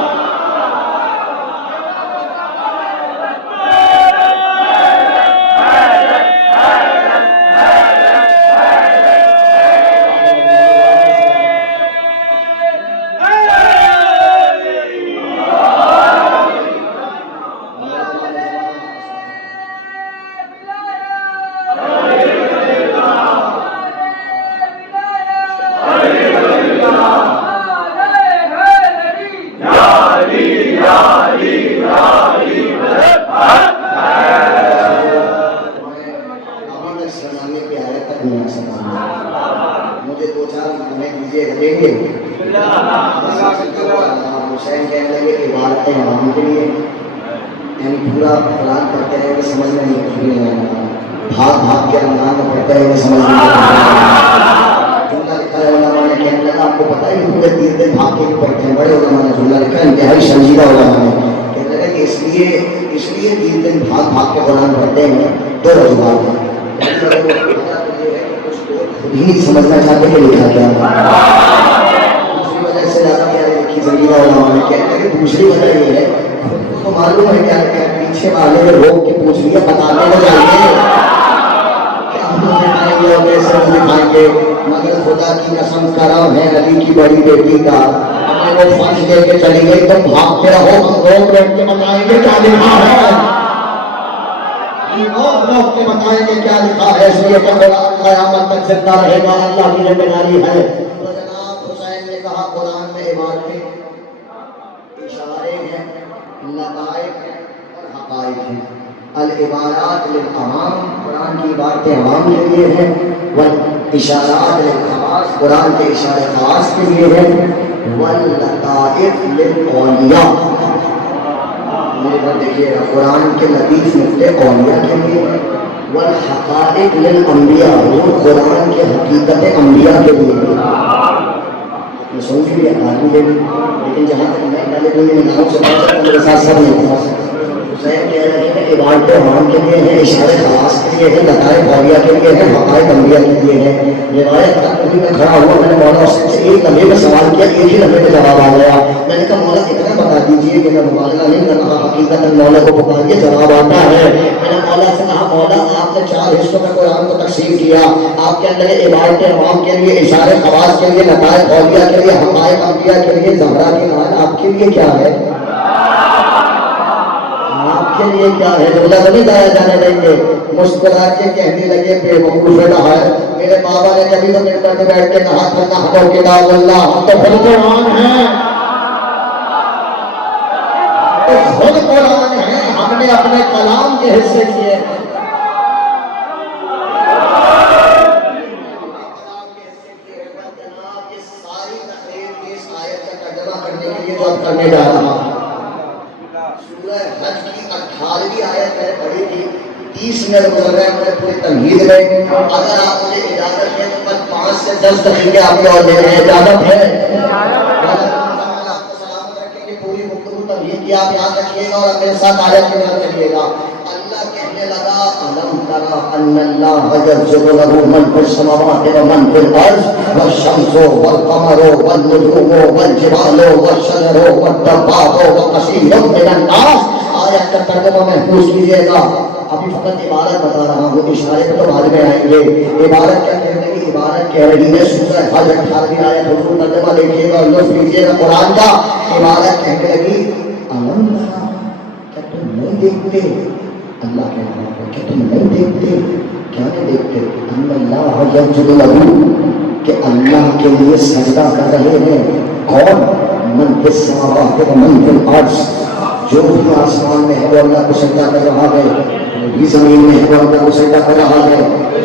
لیے حسین کہنے لگے عبادتیں عوام کے لیے، یعنی پورا پلان کرتے ہیں کہ سمجھ میں نہیں آیا، بھاگ بھاگ کے رمضان میں پڑھتے ہیں کہ سمجھ میں نہیں آیا۔ جملہ لکھا ہے علماء نے، کہنے لگا آپ کو پتہ ہے کہ پورے 3 دن بھاگ کے پڑھتے ہیں، بڑے علماء نے جملہ لکھا ہے، انتہائی سنجیدہ علماء نے، کہنے لگا کہ اس لیے 3 دن بھاگ بھاگ کے قرآن پڑھتے ہیں، 2 وجوہات ہیں۔ خود ہی نہیں سمجھنا چاہتے کہ لکھا کیا ہے، دوسری وجہ سے زیادہ کیا لکھی سنجیدہ علماء نے، کہتے ہیں کہ دوسری وجہ یہ ہے خود کو معلوم ہے کیا کہ پیچھے والے لوگ کی پوچھ لیا بتانے کو چاہیے کہ ہم لوگ دکھائیں گے اور کیسے ہم دکھائیں گے، مگر خدا کی قسم کرم ہے علی کی بڑی بیٹی کا، ہمیں وہ فرش دے کے چلی گئی تم بھاگتے رہو، ہم روک روک کے بتائیں گے کیا لکھا ہے، روک روک کے بتائیں گے کیا لکھا ہے، اس لیے کہ قرآن قیامت تک زندہ رہے گا، اللہ کی ذمہ داری ہے۔ تو جناب حسین نے کہا قرآن میں عبارتیں اشارے ہیں، لطائف ہیں اور حقائق ہیں، العبارات للعوام، قرآن کی عبارتیں عوام کے لیے ہیں، والاشارات للخواص، قرآن کے اشارے خاص کے لیے ہیں، واللطائف للاولیاء، میرے پر دیکھیے گا، قرآن کے لطیف نقطے اولیاء کے لیے ہیں، والحقائق للانبیاء، وہ قرآن کے حقیقت انبیاء کے لیے ہیں۔ سمجھ لیے آدمی کے لیے، لیکن جہاں تک میں پہلے کوئی نظام سے پہنچ سکتا میرے ساتھ سب نہیں پہنچ سکتا۔ حسین کہہ رہے ہیں کہ عبادت عوام کے لیے ہیں، اشارے خواص کے لیے ہیں، لطائف اولیاء کے لیے ہیں، حقائق انبیاء کے لیے ہیں۔ روایت تک میں کھڑا ہوا، میں نے مولا حسین سے ایک لمحے میں سوال کیا، ایک ہی لمحے میں جواب آ گیا۔ میں نے کہا مولا اتنا بتا دیجیے کہ میں مبالغہ نہیں کر رہا، حقیقت مولا کو پکاریے جواب آتا ہے۔ میں نے مولا سے کہا مولا آپ نے 4 حصوں میں قرآن کو تقسیم کیا، آپ کے اندر عبادت عوام کے لیے، اشارے خواص کے لیے، لطائف اولیاء کے لیے، حقائق انبیاء کے لیے، زہرا کی نال آپ کے لیے کیا ہے؟ آپ کے لیے کیا ہے؟ جملہ تو نہیں دایا جانے دیں گے۔ مسکرا کے کہنے لگے بے وقوف ہے، میرے بابا نے کبھی تو ممبر پہ بیٹھ کے کہا تھا نحن کتاب اللہ، ہم تو خود قرآن ہیں، خود قرآن ہیں، ہم نے اپنے کلام کے حصے کیے ہیں۔ جناب یہ ساری تقریر کی اس آیت کا ترجمہ کرنے کے لیے جو اب کرنے جا رہا ہوں، سورہ حج کی 18ویں آیت میں نے پڑھی تھی، 30 منٹ گزر رہے ہیں پوری تمہید میں، اگر آپ مجھے اجازت دیں تو بس 5 سے 10 دقیقے آپ کے اور لے رہے ہیں، اجازت ہے؟ پوری گفتگو تمہید کی آپ یاد رکھیے گا اور میرے ساتھ آیت کے ساتھ چلیے گا۔ اللہ کہنے لگا أَلَمْ تَرَ أَنَّ اللَّهَ يَسْجُدُ لَهُ مَنْ فِي السَّمَاوَاتِ وَمَنْ فِي الْأَرْضِ وَالشَّمْسُ وَالْقَمَرُ وَالنُّجُومُ وَالْجِبَالُ وَالشَّجَرُ وَالدَّوَابُ وَكَثِيرٌ مِّنَ النَّاسِ۔ آیت کا ترجمہ محفوظ کیجیے گا، ابھی فقط عبارت بتا رہا ہوں، اشارے پہ تو بعد میں آئیں گے۔ عبارت کیا کہنے کی عبارت کہہ رہی ہے، سورہ حج 18ویں آیت، حضور ترجمہ دیکھیے گا، لطف لیجیے گا قرآن کا۔ عبارت کہنے لگی أَلَمْ تَرَ، کیا تم نہیں دیکھتے؟ اللہ کے نام پر کہ تم نہیں دیکھتے، کیا نہیں دیکھتے؟ أَنَّ اللَّهَ يَسْجُدُ لَهُ، کہ اللہ کے لیے سجدہ کر رہے ہیں کون؟ مَنْ فِي السَّمَاوَاتِ وَمَنْ فِي الْأَرْضِ، جو بھی آسمان میں ہے وہ اللہ کو سجدہ کر رہا ہے، بھی زمین میں ہے وہ اللہ کو سجدہ کر رہا ہے۔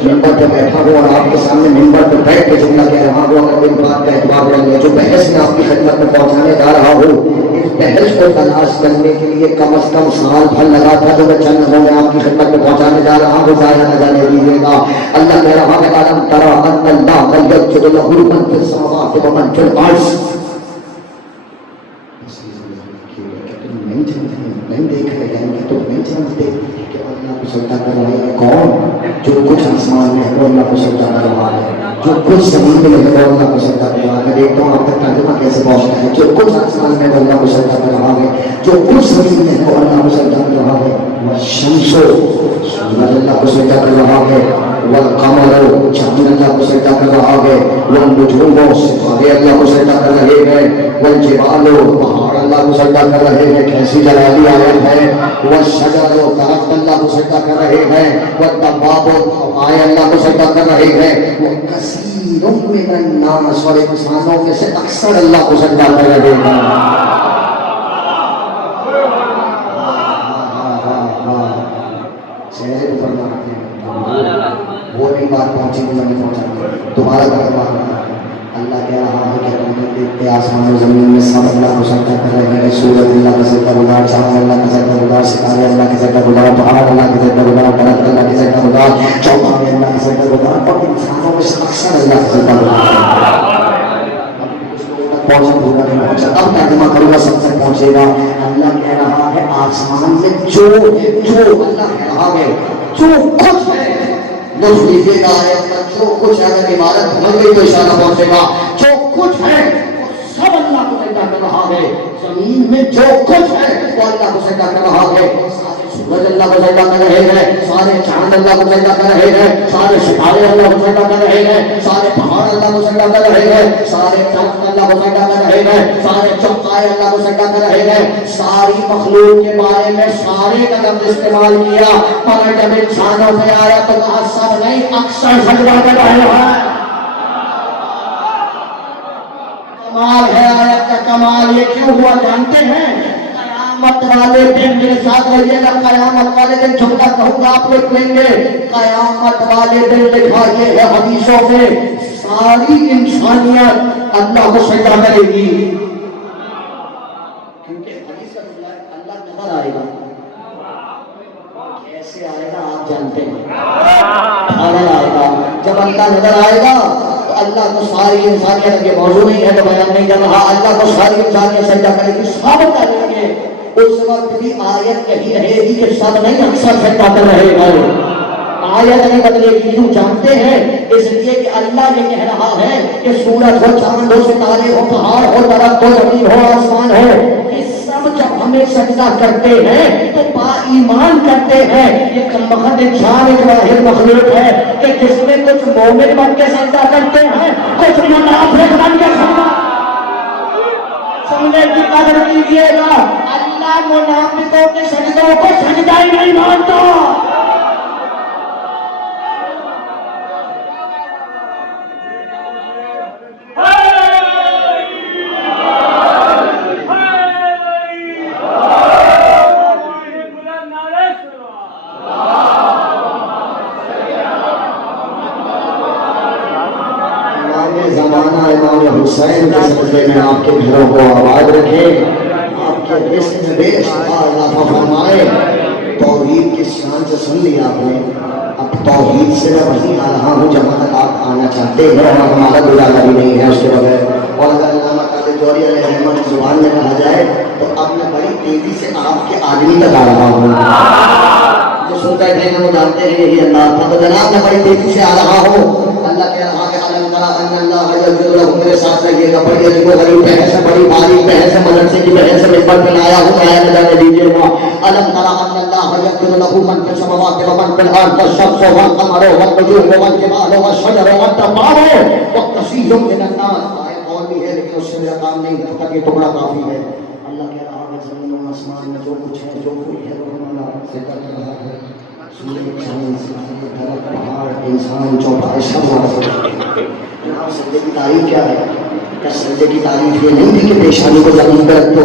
ممبر پہ بیٹھا ہوں اور آپ کے سامنے ممبر پہ بیٹھ کے جملہ کہہ رہا ہوں، اگر میری بات کا اعتبار کریں گے، جو بحث میں آپ کی خدمت میں پہنچانے جا رہا ہوں، اس بحث کو تلاش کرنے کے لیے کم از کم سال بھر لگا تھا، جو میں چند لمحوں میں آپ کی خدمت میں پہنچانے جا رہا ہوں، ضائع نہ جانے دیجیے گا۔ اللہ کہہ رہا ہے أَلَمْ تَرَ أَنَّ اللَّهَ يَسْجُدُ لَهُ مَنْ فِي السَّمَاوَاتِ وَمَنْ فِي الْأَرْضِ، نہیں دیکھ رہے ہیں کہ تم نہیں جانتے کہ اللہ کو سجدہ کر رہے ہیں کون؟ جو کچھ آسمان میں ہے وہ اللہ کو سجدہ کر رہا ہے، جو کچھ زمین میں ہے وہ اللہ کو سجدہ کر رہا ہے۔ میں دیکھتا ہوں آپ تک ترجمہ کیسے پہنچتا ہے، جو کچھ آسمان میں ہے وہ اللہ کو سجدہ کر رہا ہے، جو کچھ زمین میں ہے وہ اللہ کو سجدہ کر رہا ہے۔ والشمس، سورج اللہ کو سجدہ کر رہا ہے، والقمر، چاند اللہ کو سجدہ کر رہا ہے، والنجوم، ستارے اللہ کو سجدہ کر رہے ہیں، والجبال، پہاڑ اللہ کو سجدہ کر رہے ہیں، کیسی جلالی آیت ہے، والشجر، درخت اللہ کو سجدہ کر رہے ہیں، والدواب، آئے اللہ کو سجدہ کر رہے ہیں، وکثیر من الناس، اور انسانوں میں سے اکثر اللہ کو سجدہ کر رہے ہیں۔ چہرے پر مارتے ہیں، وہ نہیں بات پہنچی تو میں نہیں پہنچا، تمہارا گھر مارنا ہے، اللہ کہہ رہا ہے کہ تم دیکھتے آسمان و زمین میں سب اللہ کو سجدہ کر رہے ہیں، سورج اللہ کا سجدہ گزار، چاند اللہ کا سجدہ گزار، ستارے اللہ کے سجدہ گزار، پہاڑ اللہ کے سجدہ گزار، درخت اللہ کے سجدہ گزار، چوپائے اللہ کا سجدہ گزار، اور انسانوں میں سے اکثر اللہ کا سجدہ گزار پہنچا ہوگا نہیں پہنچا، اب ترجمہ کروں گا سب تک پہنچے گا۔ اللہ کہہ رہا ہے آسمان میں جو اللہ کہہ رہا ہے جو کچھ ہے لفظ لیجیے گا، جو کچھ ہے، اگر عبادت بن گئی تو اشارہ پہنچے گا، جو کچھ ہے سب اللہ کو سجدہ کر رہا ہے، زمین میں جو کچھ ہے وہ اللہ کو سجدہ کر رہا ہے، سورج اللہ کو سجدہ کر رہے ہیں، سارے چاند اللہ کو سجدہ کر رہے ہیں، سارے ستارے اللہ کو سجدہ کر رہے ہیں، سارے پہاڑ اللہ کو سجدہ کر رہے ہیں، سارے درخت اللہ کو سجدہ کر رہے ہیں، سارے چوپائے اللہ کو سجدہ کر رہے ہیں۔ ساری مخلوق کے بارے میں سارے کا لفظ استعمال کیا، مگر جب انسانوں میں آیا تو کہا سب نہیں اکثر سجدہ کر رہے ہیں۔ کمال ہے آیت کا، کمال یہ کیوں ہوا جانتے ہیں؟ قیامت والے دن، میرے ساتھ رہیے گا، قیامت والے دن جملہ کہوں گا آپ لوگ لیں گے، قیامت والے دن لکھا یہ ہے حدیثوں میں ساری انسانیت اللہ کو سجدہ کرے گی، کیونکہ حدیث کا جملہ ہے اللہ نظر آئے گا۔ کیسے آئے گا آپ جانتے ہیں؟ نظر آئے گا، جب اللہ نظر آئے گا تو اللہ کو ساری انسانیت، یہ موضوع نہیں ہے تو بیان نہیں کر رہا، اللہ کو ساری انسانیت سجدہ کرے گی، سب کریں گے۔ اس وقت بھی آیت یہی رہے گی کہ سب نہیں اکثر سجدہ کر رہے ہیں، آیت نہیں بدلے گی، کیوں جانتے ہیں؟ اس لیے کہ اللہ یہ کہہ رہا ہے کہ سورج ہو، چاند ہو، ستارے ہو، پہاڑ ہو، درخت ہو، زمین ہو، آسمان ہو، یہ سب جب ہمیں سجدہ کرتے ہیں تو با ایمان کرتے ہیں۔ یہ کمبخت انسان ایک واحد مخلوق ہے کہ جس میں کچھ مومن بن کے سجدہ کرتے ہیں، کچھ منافق بن کے سجدہ۔ سمجھے کی قدر کیجیے گا، اللہ منافقوں کے سجدوں کو سجدہ ہی نہیں مانتا۔ حسین کے صدقے میں آپ کے گھروں کو آباد رکھے، آپ کے رزق میں بے شمار اضافہ فرمائے۔ توحید کی شان سے سن لیا آپ نے، اب توحید سے میں وہیں آ رہا ہوں جہاں تک آپ آنا چاہتے ہیں، اور ہمارا گزارا بھی نہیں ہے اس کے بغیر۔ اور اگر علامہ قادر جوہری علیہ رحمۃ کی زبان میں کہا جائے تو اب میں بڑی تیزی سے آپ کے آدمی تک آ رہا ہوں، جو سنتے تھے وہ جانتے ہیں یہی اللہ تھا، تو جناب میں بڑی تیزی سے آ رہا ہوں۔ اللہ کہہ رہا ہے میرے ساتھ رہیے گا، بڑی عجیب و غریب بحث ہے، بڑی بھاری بحث ہے، مدرسے کی بحث ہے، ممبر پہ لایا ہوں، آیا نہ جانے دیجیے گا۔ الم تری ان اللہ یسجد له من فی السماوات ومن فی الارض والشمس والقمر والنجوم والجبال والشجر والدواب وکثیر من الناس۔ آیت اور بھی ہے لیکن اس سے میرا کام نہیں ہوتا، یہ ٹکڑا کافی ہے۔ اللہ کہہ رہا ہے زمین و آسمان میں جو کچھ ہے، جو کوئی ہے وہ اللہ سے کر رہا ہے، سورج چاند ستارے درخت پہاڑ انسان چوپائے سب جناب۔ سجدے کی تعریف کیا ہے؟ کیا سجدے کی تعریف یہ نہیں تھی کہ پیشانی کو زمین پر رکھ دو؟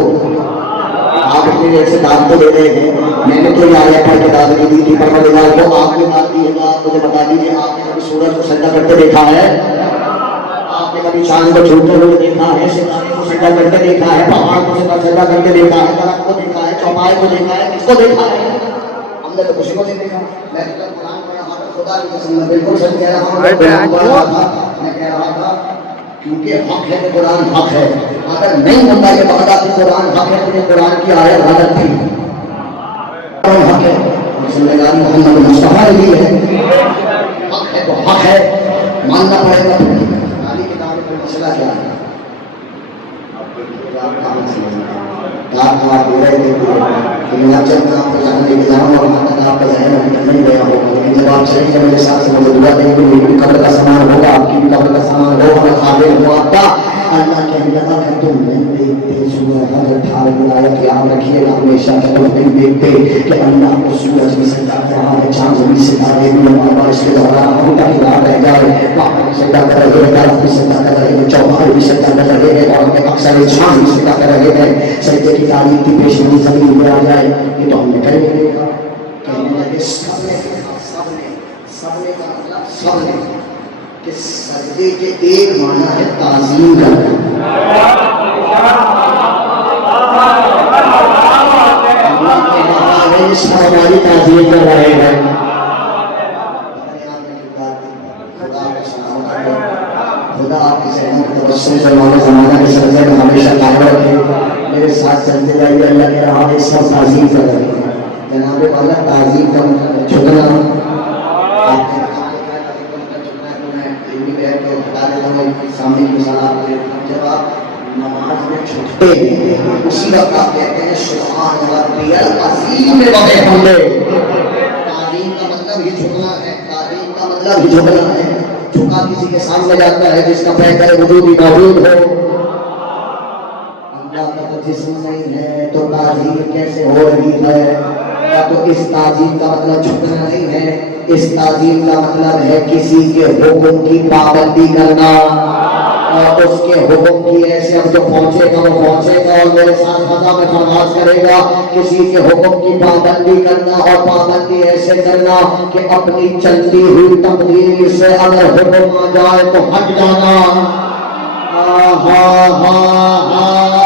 آپ اتنی دیر سے داد تو دے رہے ہیں، میں نے تو یہ آیت پڑھ کے داد نہیں دی تھی، پروردگار کو آپ نے داد دی ہے، تو آپ مجھے بتا دیجیے آپ نے کبھی سورج کو سجدہ کرتے دیکھا ہے؟ آپ نے کبھی چاند کو جھوٹتے ہوئے دیکھا ہے؟ ستارے کو سجدہ کرتے دیکھا ہے؟ پہاڑ کو سجدہ کرتے دیکھا ہے؟ درخت کو دیکھا ہے؟ چوپائے کو دیکھا ہے؟ کس کو دیکھا ہے؟ ہم نے تو کسی کو نہیں دیکھا۔ میں قرآن پڑھ رہا تھا، خدا کی قسم میں بالکل سچ کہہ رہا ہوں، میں قرآن پڑھ رہا تھا، میں کہہ رہا تھا کیونکہ حق ہے کہ قرآن حق ہے، اگر نہیں ہوتا کہ وعدہ کہ قرآن حق ہے تو یہ قرآن کی آیت غلط تھی۔ قرآن حق ہے، زندگان محمد مصطفیٰ نے دی ہے، حق ہے تو حق ہے، ماننا پڑے گا۔ علی کتاب کا مسئلہ کیا ہے؟ آپ کہاں سمجھیں آپ دے رہے تھے کہ میں آپ جب آپ کو جہاں لے کے جاؤں اور وہاں تک آپ کا ذہن ابھی تک نہیں گیا ہوگا، لیکن جب آپ چلیں گے میرے ساتھ سے مجھے دعا دیں گے، میری بھی قبر کا سامان ہوگا، آپ کی بھی قبر کا سامان ہوگا، میں قابل ہوں آپ کا۔ اللہ کہنے لگا کہ تم نہیں دیکھتے، سورہ حج 18 آیت یاد رکھیے گا ہمیشہ کہ تم نہیں دیکھتے کہ اللہ کو سورج بھی سجدہ کر رہا ہے، چاند بھی ستارے بھی، بار بار اس کے دوران ہم تاکہ یاد رہ جائے، پہاڑ بھی سجدہ کر رہے ہیں، درخت بھی سجدہ کر رہے ہیں، چوپائے بھی سجدہ کر رہے ہیں، اور ہمیں اکثر انسان بھی سجدہ کر رہے ہیں۔ سجدے کی تعریف کی پیشانی زمین میں آ جائے یہ تو ہم نے کریں گے، سب نے کہ سجدے کے ایک معنی ہے تعظیم کرنا. ہماری تعظیم کر رہے ہیں. خدا آپ کی سہمت توسل سے مولا زمانہ کے سجدے میں ہمیشہ قائم رکھے. میرے ساتھ چلتے جائیے. اللہ کے راہ میں اس وقت تعظیم کر رہے ہیں. جناب والا تعظیم کا مطلب جھکنا. آپ نے سامنے کی سلام جب آپ نماز میں چھوٹے اسی وقت آپ کہتے ہیں سبحان ربی العظیم وبحمدہ. تعظیم کا مطلب ہی جھکنا ہے. تعظیم کا مطلب ہی جھکنا ہے. جھکا کسی کے سامنے جاتا ہے جس کا پہلے وجود ہی موجود ہو. اللہ کا تو جسم نہیں ہے تو تعظیم کیسے ہو رہی ہے؟ یا تو اس تعظیم کا مطلب جھکنا نہیں ہے. اس تعظیم کا مطلب ہے کسی کے حکم کی پابندی کرنا اور اس کے حکم کی ایسے اب جو پہنچے گا وہ پہنچے گا اور میرے ساتھ فضا میں فرماز کرے گا. کسی کے حکم کی پابندی کرنا اور پابندی ایسے کرنا کہ اپنی چلتی ہوئی تقدیر سے اگر حکم آ جائے تو ہٹ جانا.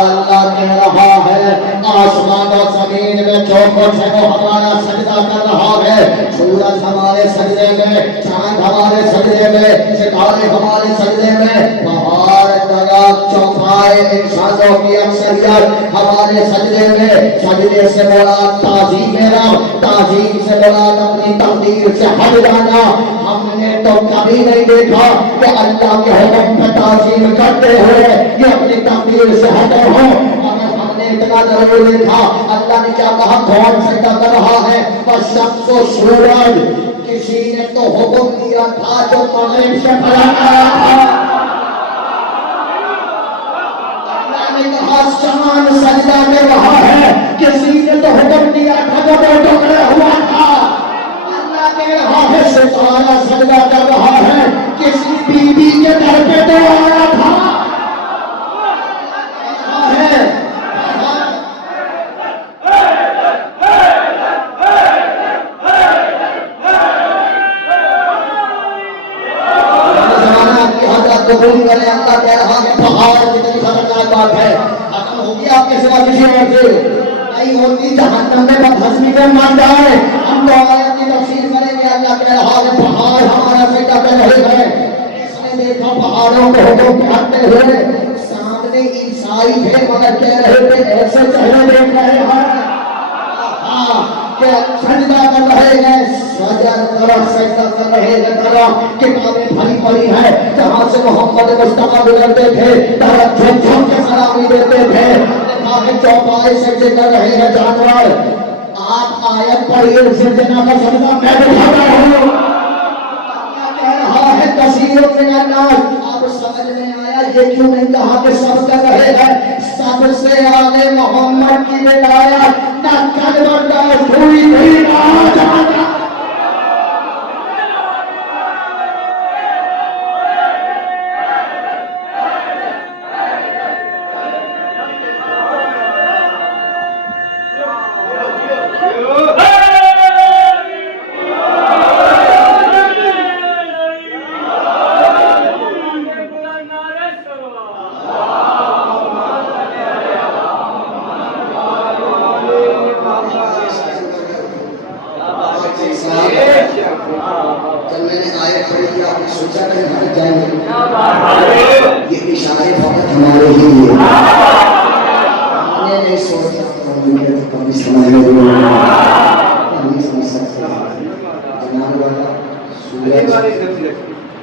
اللہ کہہ رہا ہے آسمان و زمین میں جو کچھ ہے وہ ہمارا سجدہ کر رہا ہے. سورج ہمارے سجدے میں, چاند ہمارے سجدے میں, ستارے ہمارے سجدے میں, پہاڑ درخت چوپائے انسانوں کی اکثریت ہمارے سجدے میں. سجدے سے مراد تعظیم رب, تعظیم سے مراد اپنی تقدیر سے ہٹ جانا. ہم نے تو کبھی نہیں دیکھا کہ اللہ کے حکم پہ تعظیم کرتے ہوئے یہ اپنی تقدیر سے ہٹے ہو. مگر ہم نے اتنا ضرور دیکھا اللہ نے کیا کہا کون سجدہ کر رہا ہے. والشمس و سورج, کسی نے تو حکم دیا تھا جو مغرب سے پلٹ آیا تھا. اللہ نے کہا چاند سجدہ کر رہا ہے, کسی نے تو حکم دیا تھا جو وہ ٹکڑا ہوا تھا. اللہ کہہ رہا ہے ستارہ سجدہ کر رہا ہے, کسی بیوی کے گھر پہ تو آیا تھا. قبول کریں. اللہ کہہ رہا ہے پہاڑ کتنی خطرناک بات ہے. ختم ہوگی آپ کے سوا کسی اور سے نہیں ہوتی. جہنم میں بدہضمی کو مان جائے. ہم تو آیت کی تفسیر کریں گے. اللہ کہہ رہا ہے پہاڑ ہمارا سجدہ کر رہے ہیں. اس نے دیکھا پہاڑوں کو حکم پھاڑتے ہوئے. سامنے عیسائی تھے مگر کہہ رہے تھے ایسے چہرے دیکھ رہے ہیں کہ سجدہ کر رہے ہیں. سجدہ کر رہے ہیں. کتابیں بھری پڑی ہیں جہاں سے محمد مصطفیٰ گزرتے تھے درخت جھک جھک کے سلامی دیتے تھے. چوپائے سجدے کر رہے ہیں جانور. آپ آیت پڑھیے زلزلہ کا سجدہ میں بٹھاتا ہوں. اللہ کہہ رہا ہے کثیر من الناس. آپ سمجھ میں آیا یہ کیوں نہیں کہا کہ سب کر رہے ہیں. سب سے آگے محمد کی ولایت نہ کل برداشت ہوئی بھی نہ جانا.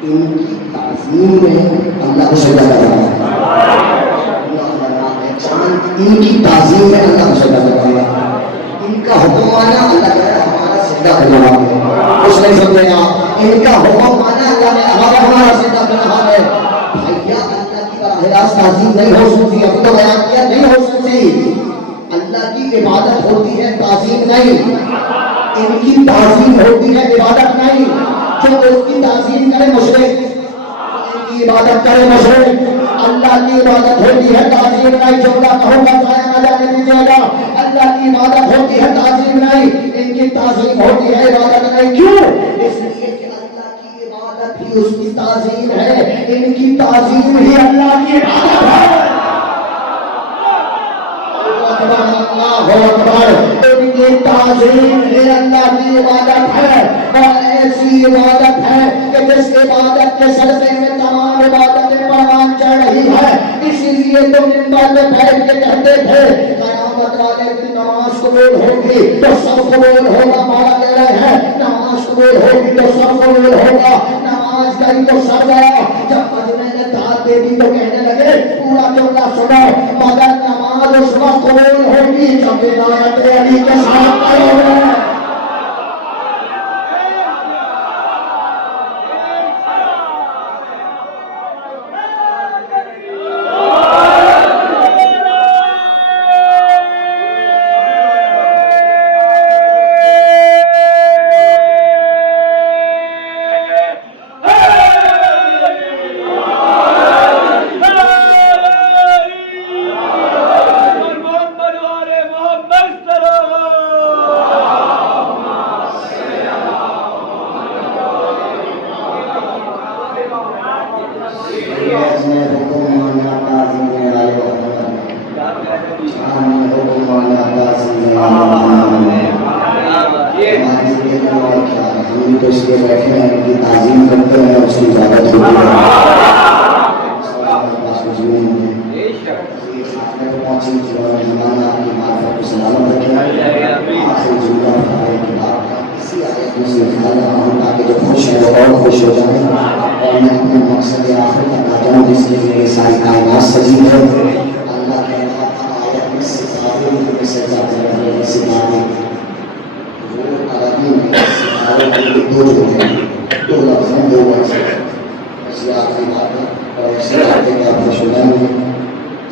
ان کی تعظیم میں اللہ کو سجدہ کر رہا ہے. چاند ان کی تعظیم میں اللہ کو سجدہ کر رہا ہے. ان کا حکم مانا اللہ کہہ رہا ہے ہمارا سجدہ کر رہا ہے. کچھ نہیں سمجھے آپ. ان کا حکم مانا اللہ نے ہمارا سجدہ کر رہا ہے. بھیا اللہ کی براہ راست تعظیم نہیں ہو سکتی. ابھی تو بیان کیا نہیں ہو سکتی. اللہ کی عبادت ہوتی ہے تعظیم نہیں. ان کی تعظیم ہوتی ہے عبادت نہیں. جو اس کی تعظیم کرے مشرک, ان کی عبادت کرے مشرک. اللہ کی عبادت ہوتی ہے تعظیم نہیں. جو اللہ کا حکم ضائع نہ جانے دیجیے گا. اللہ کی عبادت ہوتی ہے تعظیم نہیں. ان کی تعظیم ہوتی ہے عبادت نہیں. کیوں؟ اس لیے کہ اللہ کی عبادت ہی اس کی تعظیم ہے، ان کی تعظیم ہی اللہ کی عبادت ہے۔ اللہ اکبر، ان کی تعظیم ہی اللہ کی عبادت ہے، اور ایسی عبادت ہے کہ جس عبادت کے صدقے میں تمام عبادتیں پروان چڑھ رہی ہے۔ اسی لیے تو منبر میں بیٹھ کے کہتے تھے قیامت والے دن نماز قبول ہوگی تو سب قبول ہوگا، مولا کہہ رہے ہیں نماز قبول ہوگی تو سب قبول ہوگا، نماز گئی تو سب گیا۔ جب مجمع نے داد دے دی تو کہنے لگے پورا جملہ سنو، مگر نماز اس وقت قبول ہوگی جب ولایت علی کے ساتھ کرو گے۔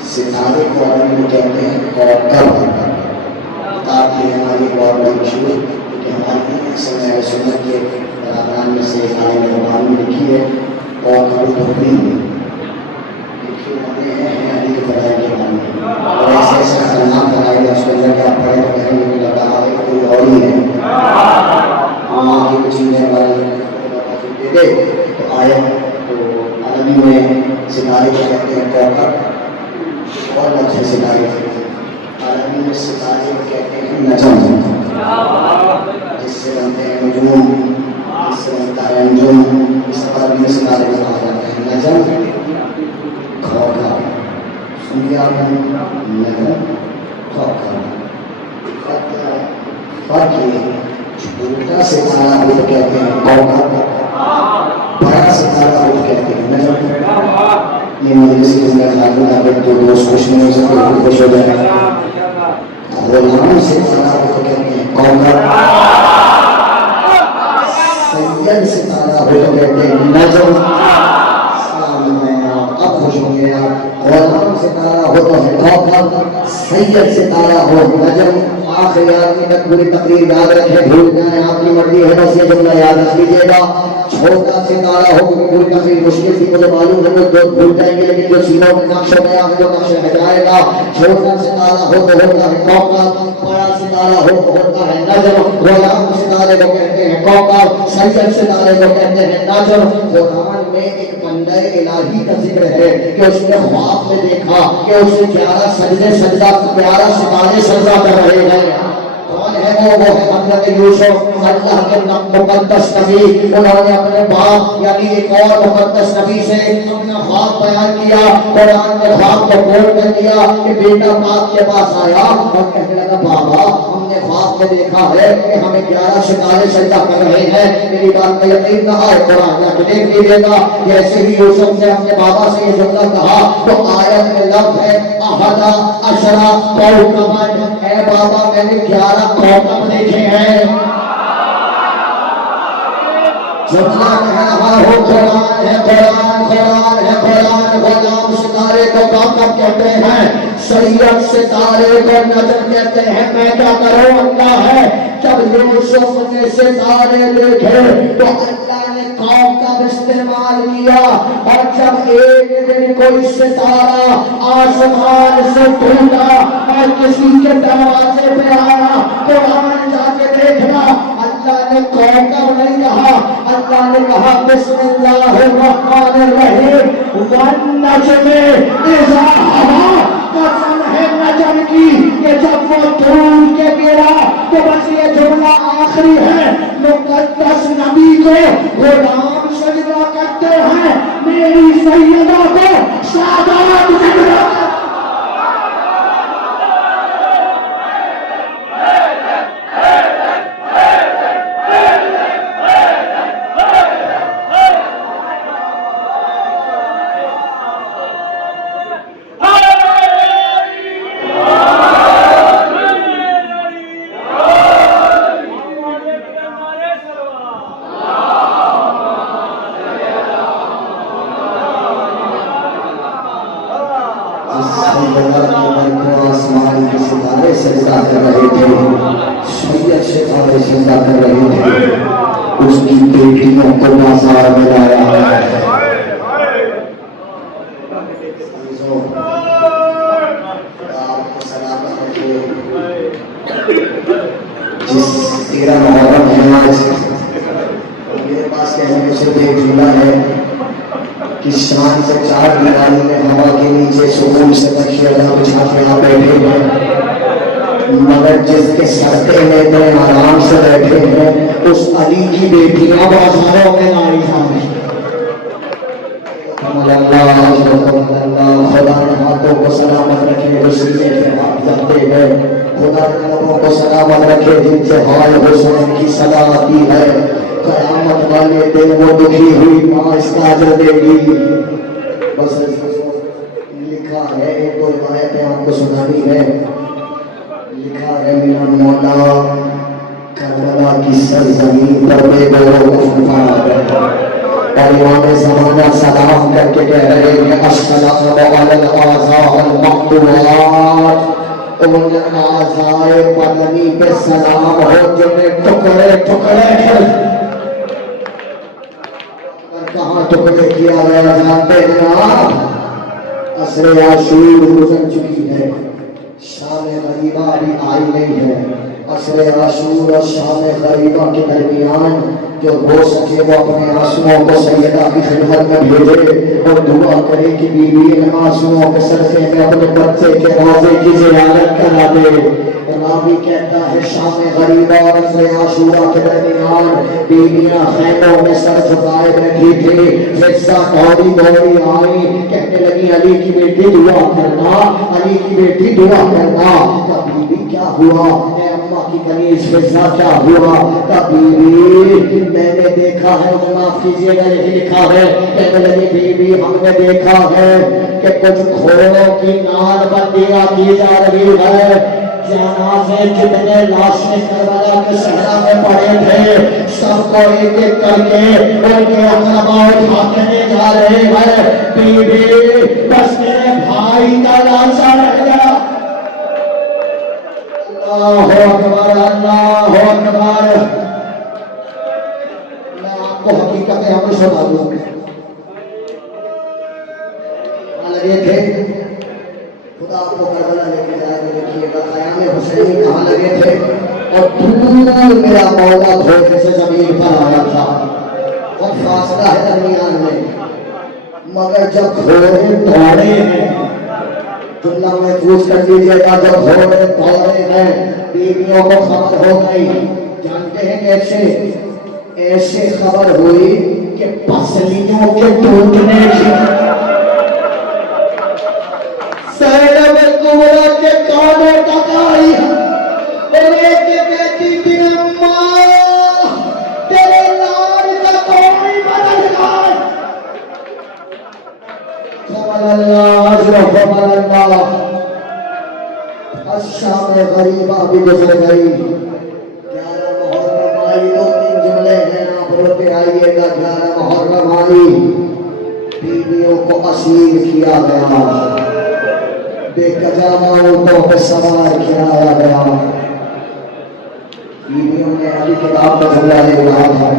ستارے کو عربی میں کہتے ہیں کوکب، تاکہ ہماری بہت بڑی مشہور کہ ہماری سنت سنت کے برادران میں سے عالم ربانی نے لکھی ہے کوکب التقویم، لکھی ہوتے ہیں علی کے فضائل کے بارے میں، اور ایسے ایسے خطرناک بنائے گا اس کے اندر کہ آپ پڑھے تو کہیں گے کہ لگا ہے کوئی اور ہی ہے، وہاں کی کچھ چیزیں والے دے تو آئے تو عربی میں ستارے کو کہتے ہیں کوکب، اور اچھے ستارے عربی میں ستارے کو کہتے ہیں نجم، جس سے بنتے ہیں نجوم، جس سے بنتا ہے نجوم، اس عربی میں ستارے کو کہا جاتا ہے نجم کوکب۔ سن لیا آپ نے نجم کوکب، فرق یہ ہے چھوٹا ستارہ وہ کہتے ہیں کوکب، بڑا ستارہ وہ کہتے ہیں نجم۔ یہ مجلس کے اندر خاتون اگر دو دوست خوش نہیں ہو سکتے تو خوش ہو جائیں، غلام ستارہ وہ کہتے ہیں کوکب، سید ستارہ وہ کہتے ہیں نجم۔ اب خوش ہوں گے آپ، غلام ستارہ ہو تو ہے کوکب، سید ستارہ ہو نجم۔ آخری آدمی تک پوری تقریر یاد رکھے، بھول جائیں آپ کی مرضی ہے، بس یہ جملہ یاد رکھ لیجیے گا۔ چھوٹا ستارہ ہو کیونکہ پوری تقریر مشکل تھی، مجھے معلوم ہے کچھ دوست بھول جائیں گے، لیکن جو سینوں میں نقش ہو گیا ہے جو نقش رہ جائے گا۔ چھوٹا ستارہ ہو تو ہوتا ہے کوکب، بڑا ستارہ ہو تو ہوتا ہے نجم۔ غلام ستارے کو کہتے ہیں کوکب، سید ستارے کو کہتے ہیں نجم۔ قرآن میں ایک بندہ الہی کا ذکر ہے کہ اس نے خواب میں دیکھا کہ اسے 11 سجدے سجدہ 11 ستارے سجدہ کر رہے ہیں۔ کون ہے وہ ہے حضرت یوسف، اللہ کے مقدس نبی۔ انہوں نے اپنے باپ یعنی ایک اور مقدس نبی سے اپنا خواب بیان کیا، قرآن نے خواب کو کھول کر دیا کہ بیٹا باپ کے پاس آیا اور کہنے لگا بابا ہم نے خواب میں دیکھا ہے کہ ہمیں 11 ستارے سجدہ کر رہے ہیں، میری بات میں یقین نہ آئے قرآن جا کے دیکھ لیجیے گا۔ جیسے ہی یوسف نے اپنے بابا سے یہ جملہ کہا تو آیت میں لفظ ہے احدا عشرا کوکبا، اے بابا میں نے 11 کوکب دیکھے ہیں۔ جملہ کہہ رہا ہو قرآن ہے، قرآن قرآن ہے، قرآن۔ غلام ستارے کو کوکب کہتے ہیں، سید ستارے کو نجم کہتے ہیں۔ میں کیا کروں، اللہ ہے۔ جب یوسف نے ستارے دیکھے تو اللہ نے کوکب استعمال کیا، اور جب ایک دن کوئی ستارہ آسمان سے ٹوٹا اور کسی کے دروازے پہ آیا، قرآن جا کے دیکھنا اللہ نے کوکب نہیں کہا، اللہ نے کہا بسم اللہ الرحمن الرحیم والنجم اذا ہوا، قسم ہے نجم کی کہ جب وہ ڈھونڈ کے گرا، تو بس یہ جملہ آخری ہے، مقدس نبی کو غلام سجدہ کرتے ہیں، میری سیدہ کو شاداب سجدہ کرتے ہیں۔ آسمان کے ستارے سجدہ کر رہے تھے، سید ستارے سجدہ کر رہے تھے، اس کی بیٹیوں کو بازار میں لایا ہے۔ جس 13 محرم ہے آج، میرے پاس کہنے میں صرف ایک جملہ ہے کہ شان سے 4 دیوالی میں ہوا کے نیچے سکون سے تکیہ بچھا کے آپ بیٹھے ہیں، مگر جس کے سردے میں اتنے آرام سے بیٹھے ہیں اس علی کی بیٹیاں بازاروں میں لائی جائیں۔ اللہ خدا نے ہاتھوں کو سلامت رکھے جو سینے کے ہاتھ جاتے ہیں، خدا نے لبوں کو سلامت رکھے جن سے حال حسین کی صدا آتی ہے، قیامت والے دن وہ دکھی ہوئی ماں اس کا اجر دے گی۔ بس لکھا ہے، ایک دو روایتیں آپ کو سنانی ہے، لکھا ہے میرا مولا کربلا کی سرزمین پر بے گورو گفتار، اور امام زمانہ سلام کر کے کہہ رہے ہیں السلام علی الاعضاء المقطوعات، ان اعضائے بدنی پہ سلام ہو جنہیں ٹکڑے ٹکڑے کہاں ٹکڑے کیا گیا جانتے ہیں آپ؟ عصر عاشور گزر چکی ہے، شام غریبہ بھی آئی نہیں ہے، عصر عاشور اور شام غریبہ کے درمیان جو ہو سکے وہ اپنے آنسوؤں کو سیدہ کی خدمت میں بھیجے اور دعا کرے کہ بیوی ان آنسوؤں کے صدقے میں اپنے بچے کے روزے کی زیارت کرا دے۔ راوی کہتا ہے شام غریبہ اور عصر عاشورہ کے درمیان بیویاں خیموں میں سر جھکائے بیٹھی تھی، حصہ دوڑی دوڑی آئی، کہنے لگی علی کی بیٹی دعا کرنا، علی کی بیٹی دعا کرنا۔ کبھی بھی کیا ہوا اے اماں کی کنیز حصہ کیا ہوا؟ کبھی میں نے دیکھا ہے، مجھے معاف کیجیے گا یہ لکھا ہے، کہنے لگی بی بی ہم نے دیکھا ہے کہ کچھ گھوڑوں کی نال بندیاں کی جا رہی ہے، جنازے جتنے لاشیں کربلا کے صحرا میں پڑے تھے سب کو ایک ایک کر کے ان کے اقربا اٹھا کے لے جا رہے ہیں، بی بی بس میرے بھائی کا لاشا رہ گیا۔ اللہ اکبر اللہ اکبر۔ حقیقت ہمیں سنا دوں لگے تھے، خدا آپ کو کربلا لے کے جائے گا، دیکھیے گا قیام حسینی کہاں لگے تھے، اور دور میرا مولا گھوڑے سے زمین پر آیا تھا، اور فاصلہ ہے درمیان میں، مگر جب گھوڑے دوڑے ہیں، جملہ محفوظ کر لیجیے گا، جب گھوڑے دوڑے ہیں بیویوں کو خبر ہو گئی، جانتے ہیں کیسے؟ ایسے خبر ہوئی کہ پسلیوں کے ٹوٹنے کی، زینب کبریٰ کے کانوں تک آئی، اور ایک کہتی تھی اماں تیرے لال کا کوئی بدل گئے۔ خبر اللہ عزرف خبر اللہ، الشام غریبہ بھی گزر گئی، 11 محرم آئی، 2-3 جملے ہیں آپ روتے آئیے گا، 11 محرم آئی، بیویوں کو اسیر کیا گیا، بے کجامہ اونٹوں پہ سوار کرایا گیا، بیویوں نے علی کتاب کا جملہ لے رہا تھا،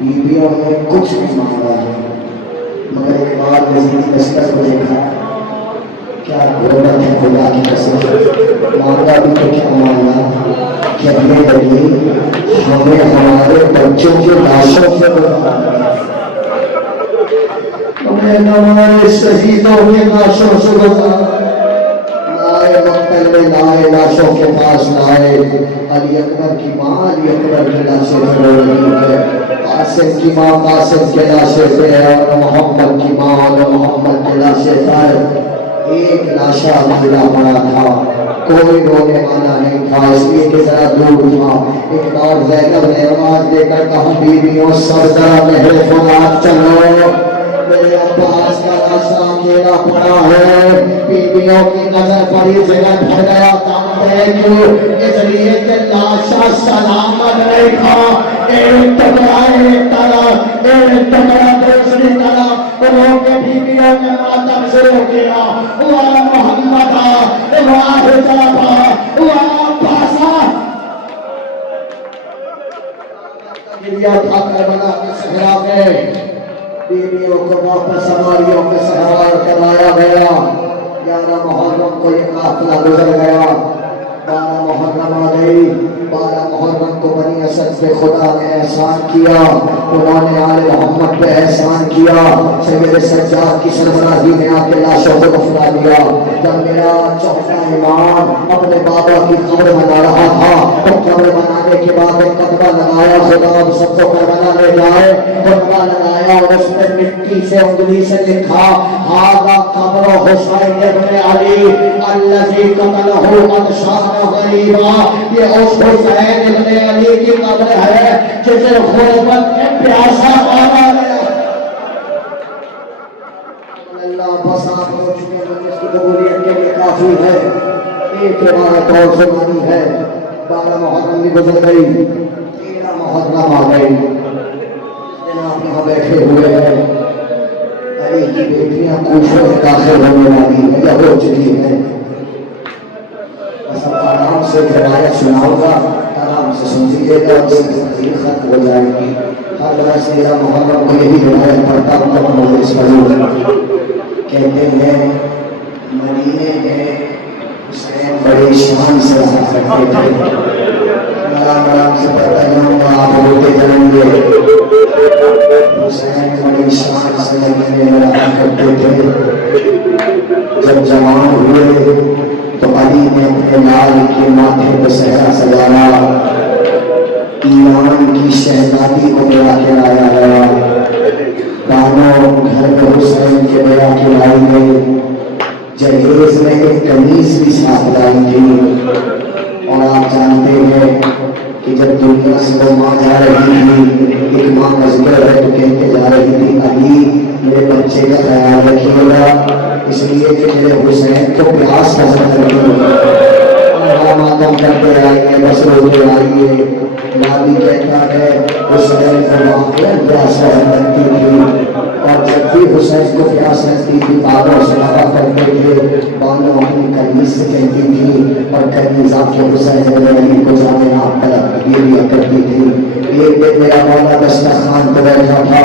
بیویوں نے کچھ نہیں مانگا، مگر ایک بار مزید دستخط کو دیکھا، کیا غربت ہے خدا کی قسم، مانگا بھی تو کیا مانگا، کہنے لگی ہمیں ہمارے بچوں کے لاشوں سے ہمیں ہمارے شہیدوں کے لاشوں سے گزارا، لائے مقتل میں لائے لاشوں کے پاس لائے، علی اکبر کی ماں علی اکبر کی لاشیں رو رہی ہے، قاسم کی ماں قاسم کے لاشیں پہ اور محمد کی ماں اور محمد کے لاشیں پر، ایک لاشا ملا پڑا تھا، کوئی رونے والا نہیں تھا، اس لیے کہ ذرا دور تھا۔ ایک بار زینب نے آواز دے کر کہا بیویوں سب ذرا میرے خلاف چلو، میرے عباس کا لاشا اکیلا پڑا ہے۔ بیویوں کی نظر پڑی جگہ بھر گیا کانپے کیوں، اس لیے کہ لاشا سلامت نہیں تھا، ایک ٹکڑا دوسری طرف انہوں کے بیویوں نے ماتم شروع کیا، ہوا محمد ہوا حجابہ ہوا عباسہ، گریا تھا کربلا کے صحرا میں، بیویوں کو واپس سواریوں کے سوار کرایا گیا۔ 11 محرم کو یہ قافلہ گزر گیا، 12 محرم آ گئی، 12 محرم کو بنی اسد پہ خدا نے احسان کیا، انہوں نے آل محمد پہ احسان کیا، سید سجاد کی سربراہی میں آ کے لاشوں کو دفنا دیا۔ جب میرا چوتھا امام اپنے بابا کی قبر بنا رہا تھا تو قبر بنانے کے بعد ایک قطبہ لگایا، خدا اب سب کو کربلا لے جائے، قطبہ لگایا اور اس میں مٹی سے انگلی سے لکھا ھذا قبر حسین ابن علی الذی قتلہ من شان غریبا، یہ اس حسین ابن علی کی قبر ہے جسے غربت میں پیاسا مارا گیا۔ اللہ بس آپ ہو چکے ہیں، اس کی قبولیت کے لیے کافی ہے۔ ایک عبارت اور سنانی ہے، 12 محرم بھی گزر گئی، 13 محرم آ گئی، جناب یہاں بیٹھے ہوئے ہیں، علی کی بیٹیاں کوفہ میں داخل ہونے والی ہیں یا ہو چکی ہیں، بس اب آرام سے روایت سناؤں گا، آرام سے سمجھیے گا، اور تقریر ختم ہو جائے گی۔ ہر بس 13 محرم کو یہی روایت پڑھتا ہوں تو مجلس ضرور کہتے ہیں مدینے میں حسین بڑے شان سے رہا کرتے تھے، آرام سے پڑھتا جاؤں گا، آپ ہوتے جائیں گے۔ حسین بڑی شان سے مدینے میں رہا کرتے تھے، جب جوان ہوئے تو علی نے اپنے لال کے ماتھے پہ صحرا سجایا، ایران کی شہزادی کو بلا کے لایا گیا، بانو گھر میں حسین کے بلا کے لائی گئی، جہیز میں ایک قمیص بھی ساتھ لائی تھی، اور آپ جانتے ہیں کہ جب دنیا سے وہ ماں جا رہی تھی، ایک ماں کا ذکر ہے تو کہتے جا رہی تھی علی میرے بچے کا خیال رکھیے گا، اس لیے کہ میرے حسین کو پیاس پسند کرتی ہے، ماتم کرتے آئیے بس روتے آئیے، نبی کہتا ہے حسین کو واقعا پیاس لگتی تھی، اور جب بھی حسین کو پیاس لگتی تھی بانوں سے دفع کرتے تھے، بانوں اپنی قمیص سے کہتی تھی اور قمیص آپ کے حسین علی کو جانے آپ طرف دیا کرتی تھی۔ ایک دن میرا مولا دسترخوان پہ بیٹھا تھا،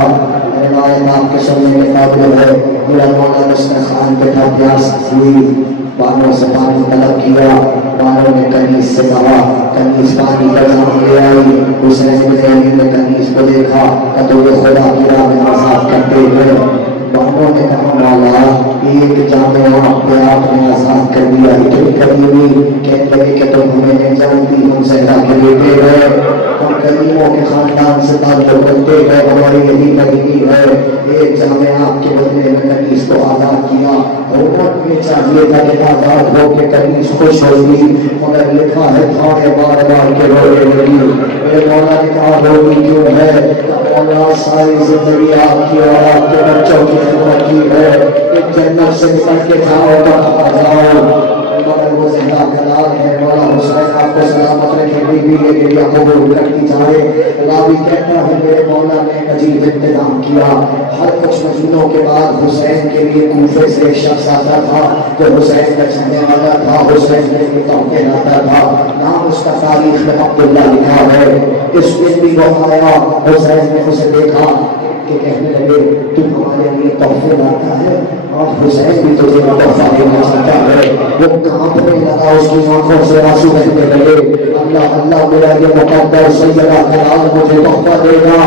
روایت آپ کے سننے کے قابل ہے، میرا مولا دسترخوان پہ تھا، پیاس ہوئی، بانوں سے پانی طلب کیا، بانوں نے قمیص سے کہا، قمیص پانی کا جام لے آئی، حسین بن علی نے قمیص کو دیکھا کہ تو یہ خدا کی راہ میں آزاد کرتے ہوئے، بانوں نے کہا مولا ایک جامع آپ پہ آپ نے آزاد کر دیا، اتنی کریمی، کہنے لگے کہ تم ہمیں نہیں جانتی، ہم زہرا کے بیٹے ہیں، ہم کریموں کے خاندان سے تعلق کرتے ہیں، ہماری یہی کریمی ہے، ایک جامع آپ کے بدلے میں قمیص کو آزاد کیا، حکومت میں چاہیے تھا کہ آزاد ہو کے قمیص خوش ہوگی، مگر لکھا ہے تھانے بار بار کے رونے لگی۔ میرے مولا نے کہا روگی کیوں ہے؟ مولا ساری زندگی آپ کی اور آپ کے بچوں کی خدمت کی ہے، ایک جنت سے نکل کے جاؤ تو کہاں جاؤ، مگر وہ زندہ قرار ہے، مولا حسین آپ کو سلامت رکھے، بیوی یہ میرا قبول کرتی جائے۔ راوی کہتا ہے میرے مولا نے عجیب انتظام کیا، ہر کچھ مہینوں کے بعد حسین کے لیے کوفے سے ایک شخص آتا تھا جو حسین کا چاہنے والا تھا، حسین کے لیے تحفے لاتا تھا، نام اس کا تاریخ میں عبداللہ لکھا ہے۔ اس دن بھی وہ آیا، حسین نے اسے دیکھا، کے کہنے لگے تو ہمارے لیے تحفے لاتا ہے اور حسین بھی تجھے تحفہ دینا چاہتا ہے. وہ کانپنے لگا, اس کی آنکھوں سے آنسو بہنے لگے. اللہ اللہ میرا یہ مقدر سیدہ کلال مجھے تحفہ دے گا.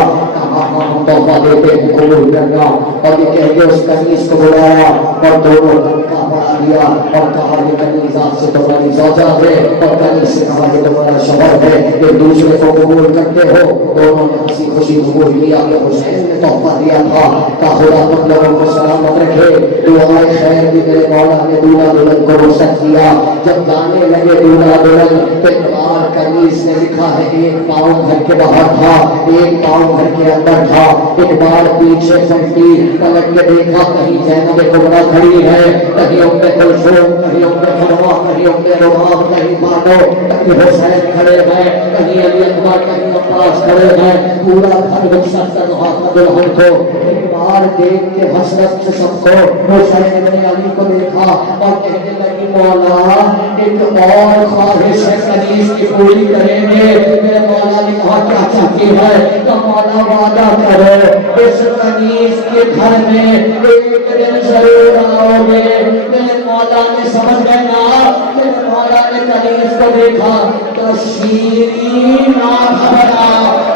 ہم تحفہ دیتے ہیں قبول کرنا. اور یہ کہہ کے اس کنیز کو بلایا اور دونوں کا پڑھا دیا اور کہا یہ کنیز آپ سے تمہاری زوجہ ہے, اور کنیز سے کہا یہ تمہارا شوہر ہے, ایک دوسرے کو قبول کرتے ہو. دونوں نے ہنسی خوشی قبول کیا کہ حسین نے تحفہ دیا تھا. کا خدا تم لوگوں کو سلامت رکھے. دعائے خیر بھی میرے مولا نے دولہا دلہن کو رخصت کیا. جب گانے لگے دولہا دلہن, بار کنیز نے لکھا ہے ایک پاؤں گھر کے باہر تھا, ایک پاؤں گھر کے اندر تھا. ایک بار پیچھے پلٹی, پلٹ کے دیکھا کہیں زینب کبریٰ کھڑی ہے, کہیں ام کلثوم, کہیں ام فروا, کہیں ام رباب, کہیں بانو, کہیں حسین کھڑے ہیں, کہیں علی اکبر, کہیں عباس کھڑے ہیں. پورا گھر رخصت کر رہا تھا دلہن کو. ایک بار دیکھ کے حسرت سے سب کو حسین نے علی کو دیکھا اور کہنے لگی مولا ایک اور خواہش ہے کنیز کی پوری کریں گے. میرے مولا نے کہا کیا چاہتی ہے؟ تو مولا وعدہ کرو اس کنیز کے گھر میں ایک دن ضرور آؤ گے. میرے مولا نے سمجھ لینا, میرے مولا نے کنیز کو دیکھا تو شیرین نہ گھبرا.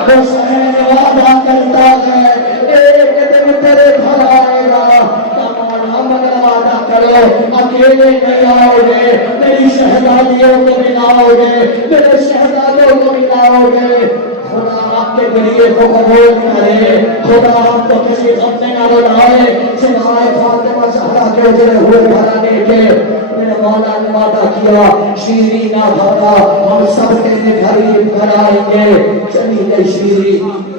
حسین وعدہ کرتا ہے ایک دن تیرے گھر آئے گا. مگر وعدہ کرو اکیلے نہیں آؤ گے, میری شہزادیوں کو بھی لاؤ گے, میرے شہزادوں کو بھی لاؤ گے. خدا آپ کے ذریعے کو قبول کرے, خدا آپ کو کسی غم میں نہ بنائے سوائے فاطمہ زہرا کے اجڑے ہوئے گھرانے کے. میرے مولا نے وعدہ کیا شیریں نہ گھبرا, ہم سب کے قریب گھر آئیں گے. چلی گئی شیریں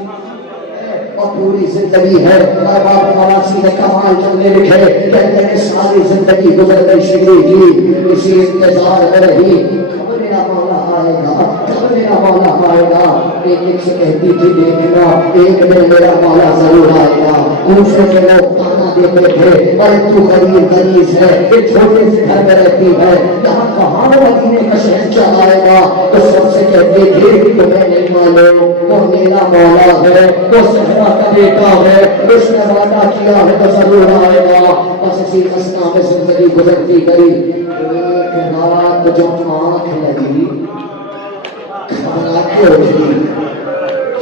اور پوری زندگی ہے. باپ نواسی نے کمال چلنے لکھے, کہتے ہیں ساری زندگی گزر گئی شیریں کی اسی انتظار میں رہی کب میرا مولا آئے گا, کب میرا مولا آئے گا. ایک ایک سے کہتی تھی دیکھنا ایک دن میرا مولا ضرور آئے گا. دوسرے کے لوگ تانا دیتے تھے ارے تو غریب غریب ہے, ایک چھوٹے سے گھر میں رہتی ہے, یہاں کہاں مدینے کا شہنشاہ آئے گا. تو سب سے کہتی تھی تمہیں نہیں معلوم وہ میرا مولا ہے, وہ صحرا کا بیٹا ہے, اس نے وعدہ کیا ہے تو ضرور آئے گا. بس اسی مسئلہ میں زندگی گزرتی گئی. ایک رات جو آنکھ لگی گھبرا کے اٹھی,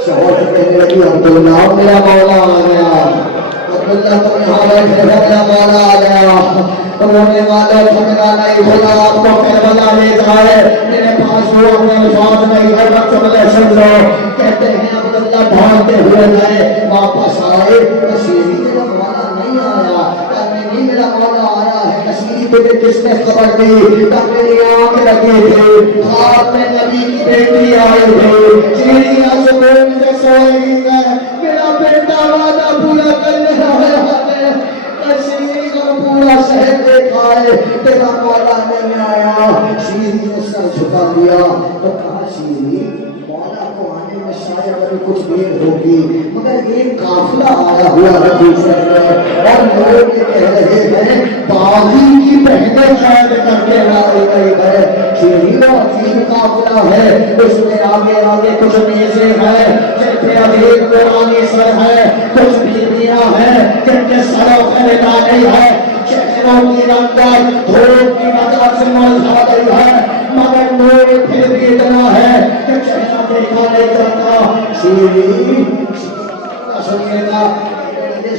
شوہر سے کہنے لگی عبداللہ میرا مولا آ گیا, عبداللہ تم یہاں بیٹھے ہو میرا مولا آ گیا. رونے والوں جھگڑا نہیں, خدا آپ کو کربلا لے جائے. میرے پاس وہ اپنے الفاظ نہیں ہے, بس جملے سن لو. کہتے ہیں عبداللہ بھاگتے ہوئے گئے, واپس آئے کشیری میرا مولا نہیں آیا. نہیں میرا مولا آیا ہے, کشیری تجھے کس نے خبر دی؟ تب میری آنکھ لگی تھی, خواب میں نبی کی بیٹی آئی تھی. شیریاں سکون سے سوئی ہے, میرا بیٹا وعدہ پورا کرنے آیا ہے. کشیری کو پورا شہر دیکھا ہے, تیرا مولا نہیں آیا. شیری نے سر جھکا دیا تو کہا شیری مولا کو آنے میں شاید ابھی کچھ دیر ہوگی, مگر ایک قافلہ آیا ہوا ہے دوسرے میں اور لوگ یہ کہہ رہے ہیں باغی کی بہنیں قید کر کے لائی گئی ہے. شیری وہ عظیم قافلہ ہے, اس میں آگے آگے کچھ میزیں ہیں جن پہ عظیم قرآنی سر ہے, کچھ بیویاں ہیں جن کے سروں پہ نگاہیں ہے, چہروں کی رنگت دھوپ کی وجہ سے مرجھا گئی ہے, مگر نور پھر بھی اتنا ہے کہ چہرہ دیکھا نہیں جاتا. شیری سنیے گا,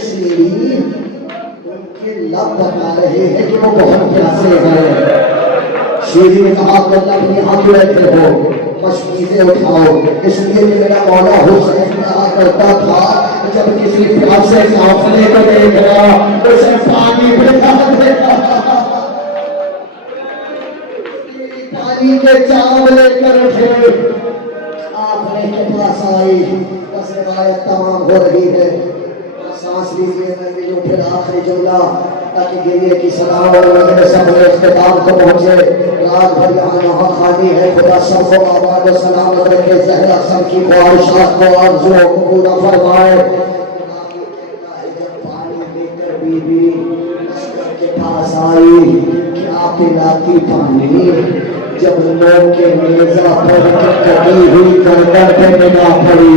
شیری ان کے لب بتا رہے ہیں کہ وہ بہت پیاسے ہیں. شیری نے کہا اللہ بھی یہاں کیوں بیٹھے ہو, مشکیزیں اٹھاؤ. اس لیے کہ میرا مولا حسین کہا کرتا تھا جب کسی پیاسے قافلے کو دیکھ رہا اسے پانی پلا دیتا, پانی کے چاول لے کر اٹھے. قافلے کے پاس آئی, بس روایت تمام ہو رہی ہے. سانس لیجیے, میں جو پھر آخری جملہ تاکہ گریے کی سلام اور مجلس اپنے اختتام کو پہنچے. رات بھر یہاں وہاں خالی ہے, خدا سب کو آباد و سلامت رکھے, زہرا سب کی خواہشات کو آرزوؤں کو پورا فرمائے. جب پانی لے کر بی بی کے پاس آئی, کیا پلاتی پانی, جب لوگ کے نیزہ پر کٹی ہوئی گردن پہ نگاہ پڑی,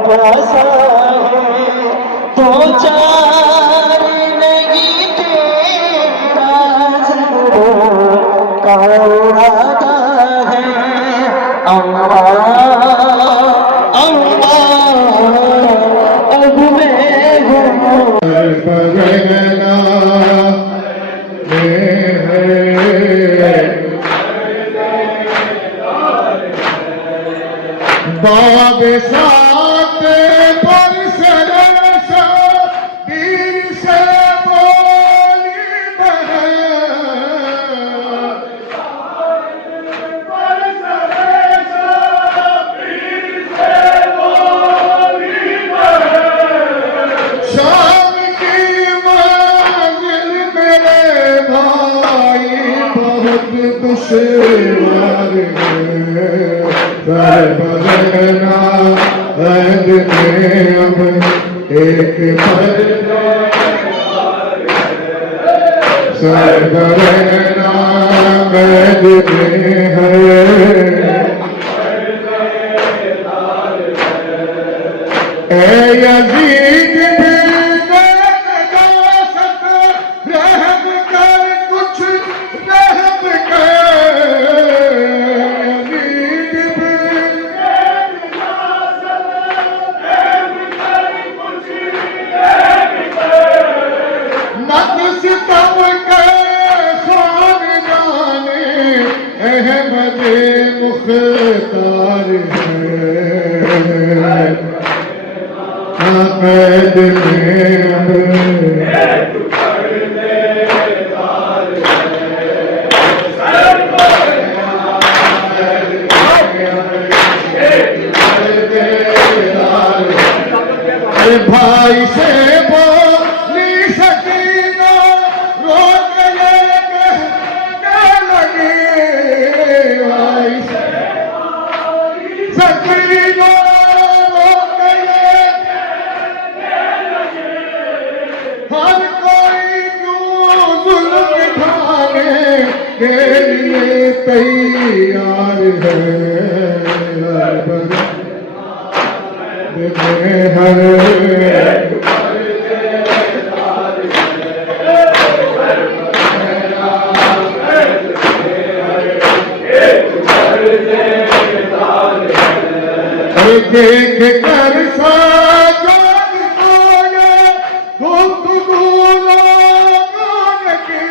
پیاسا ہے تو چار نہیں تیرا ضرور کا ارادہ ہے اللہ اب میں ہوں باب سات پر سرسا دیر سے بولی بہن پر سرسا دیر سے بولی بہن شام کی منزل میرے بھائی بہت دشوار ہے بدلنا عہد میں اب ایک پل سرگرنا عہد میں ہے اے یزید احمد مختار ہے قید میں بھائی سے بولی سکینہ روک لے کہنے لگی بھائی سے سکینہ روک لے کہنے لگی ہر کوئی کیوں ظلم اٹھانے کے لیے تیار ہے ہر دیکھ کر ساجد کوئے گفتگو لوگوں کی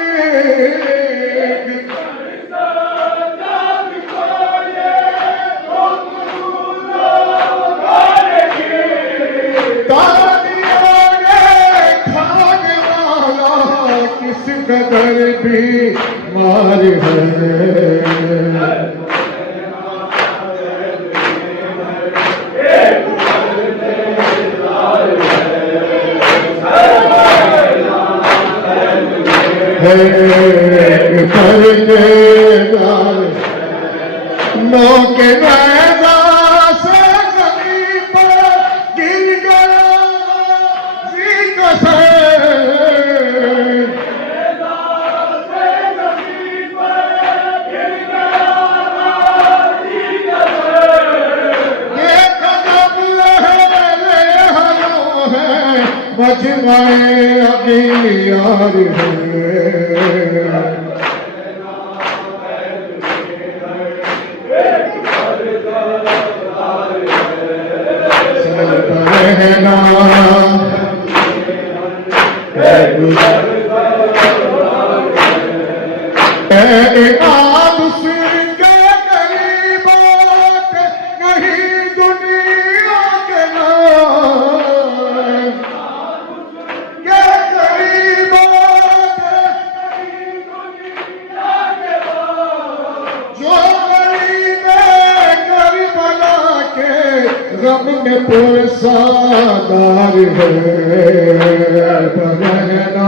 کس قدر بھی مار ہے لو کے نیزہ سے زمین پر گر گیا زیگ سے مجمع اغیار ہے چلتا رہنا امام حسین کے قریبات نہیں دنیا کے نام غم میں پرسادار ہے رہنا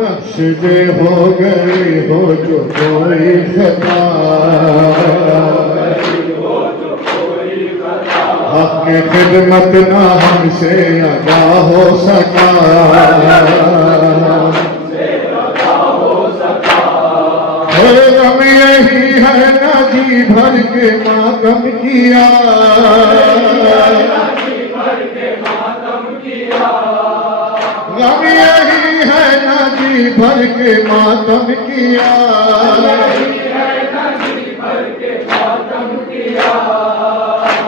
بخش دے ہو گئی ہو جو کوئی خطا حق کی خدمت نہ ہم سے ادا ہو سکا غم یہی ہے نہ جی بھر کے ماتم کیا غم یہی ہے نہ جی بھر کے ماتم کیا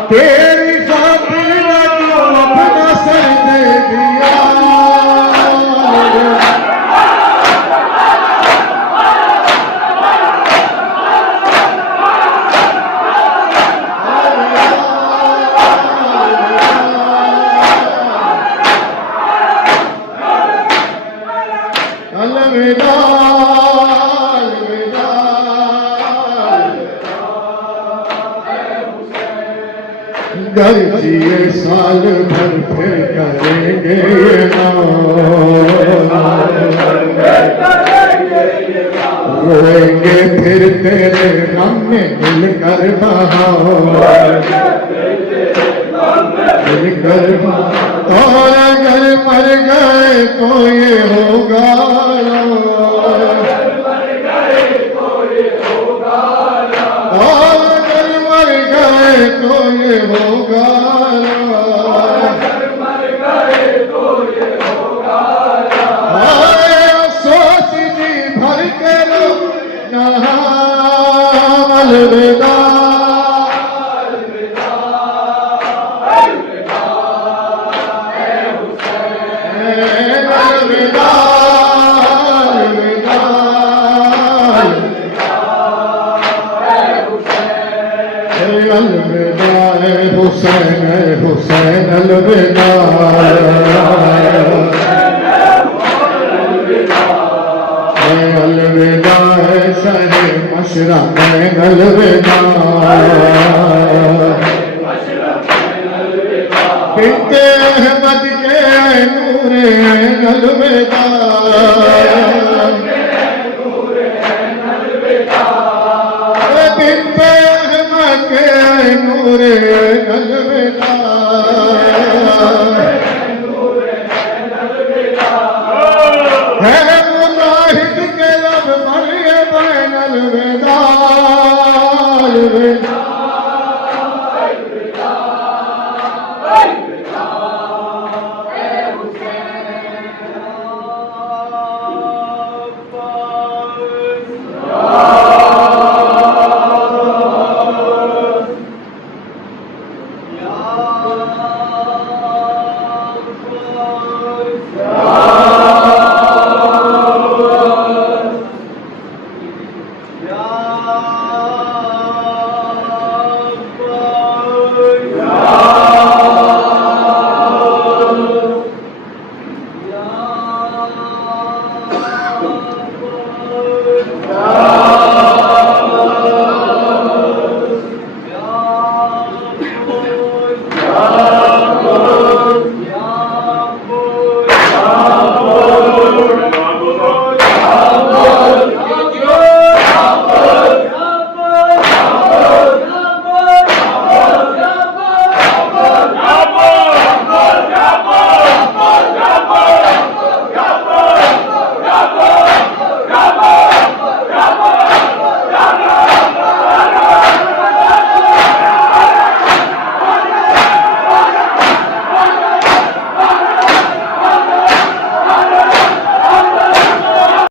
تیری خاطر نہ جو اپنا سر دے دیا گر جیے سال بھر پھر کریں گے روئیں گے پھر تیرے غم میں مل کر اور اگر مر گئے تو یہ ہوگا تو یہ ہوگا افسوس جی بھر کے لو الوداع الوداع حسین حسین الوداع الوداع شہ مشرقین الوداع بنت احمد کے نور عین الوداع بنت نور الوداع ہے مجاہد کے لب بھرے بین الوداع الوداع Ya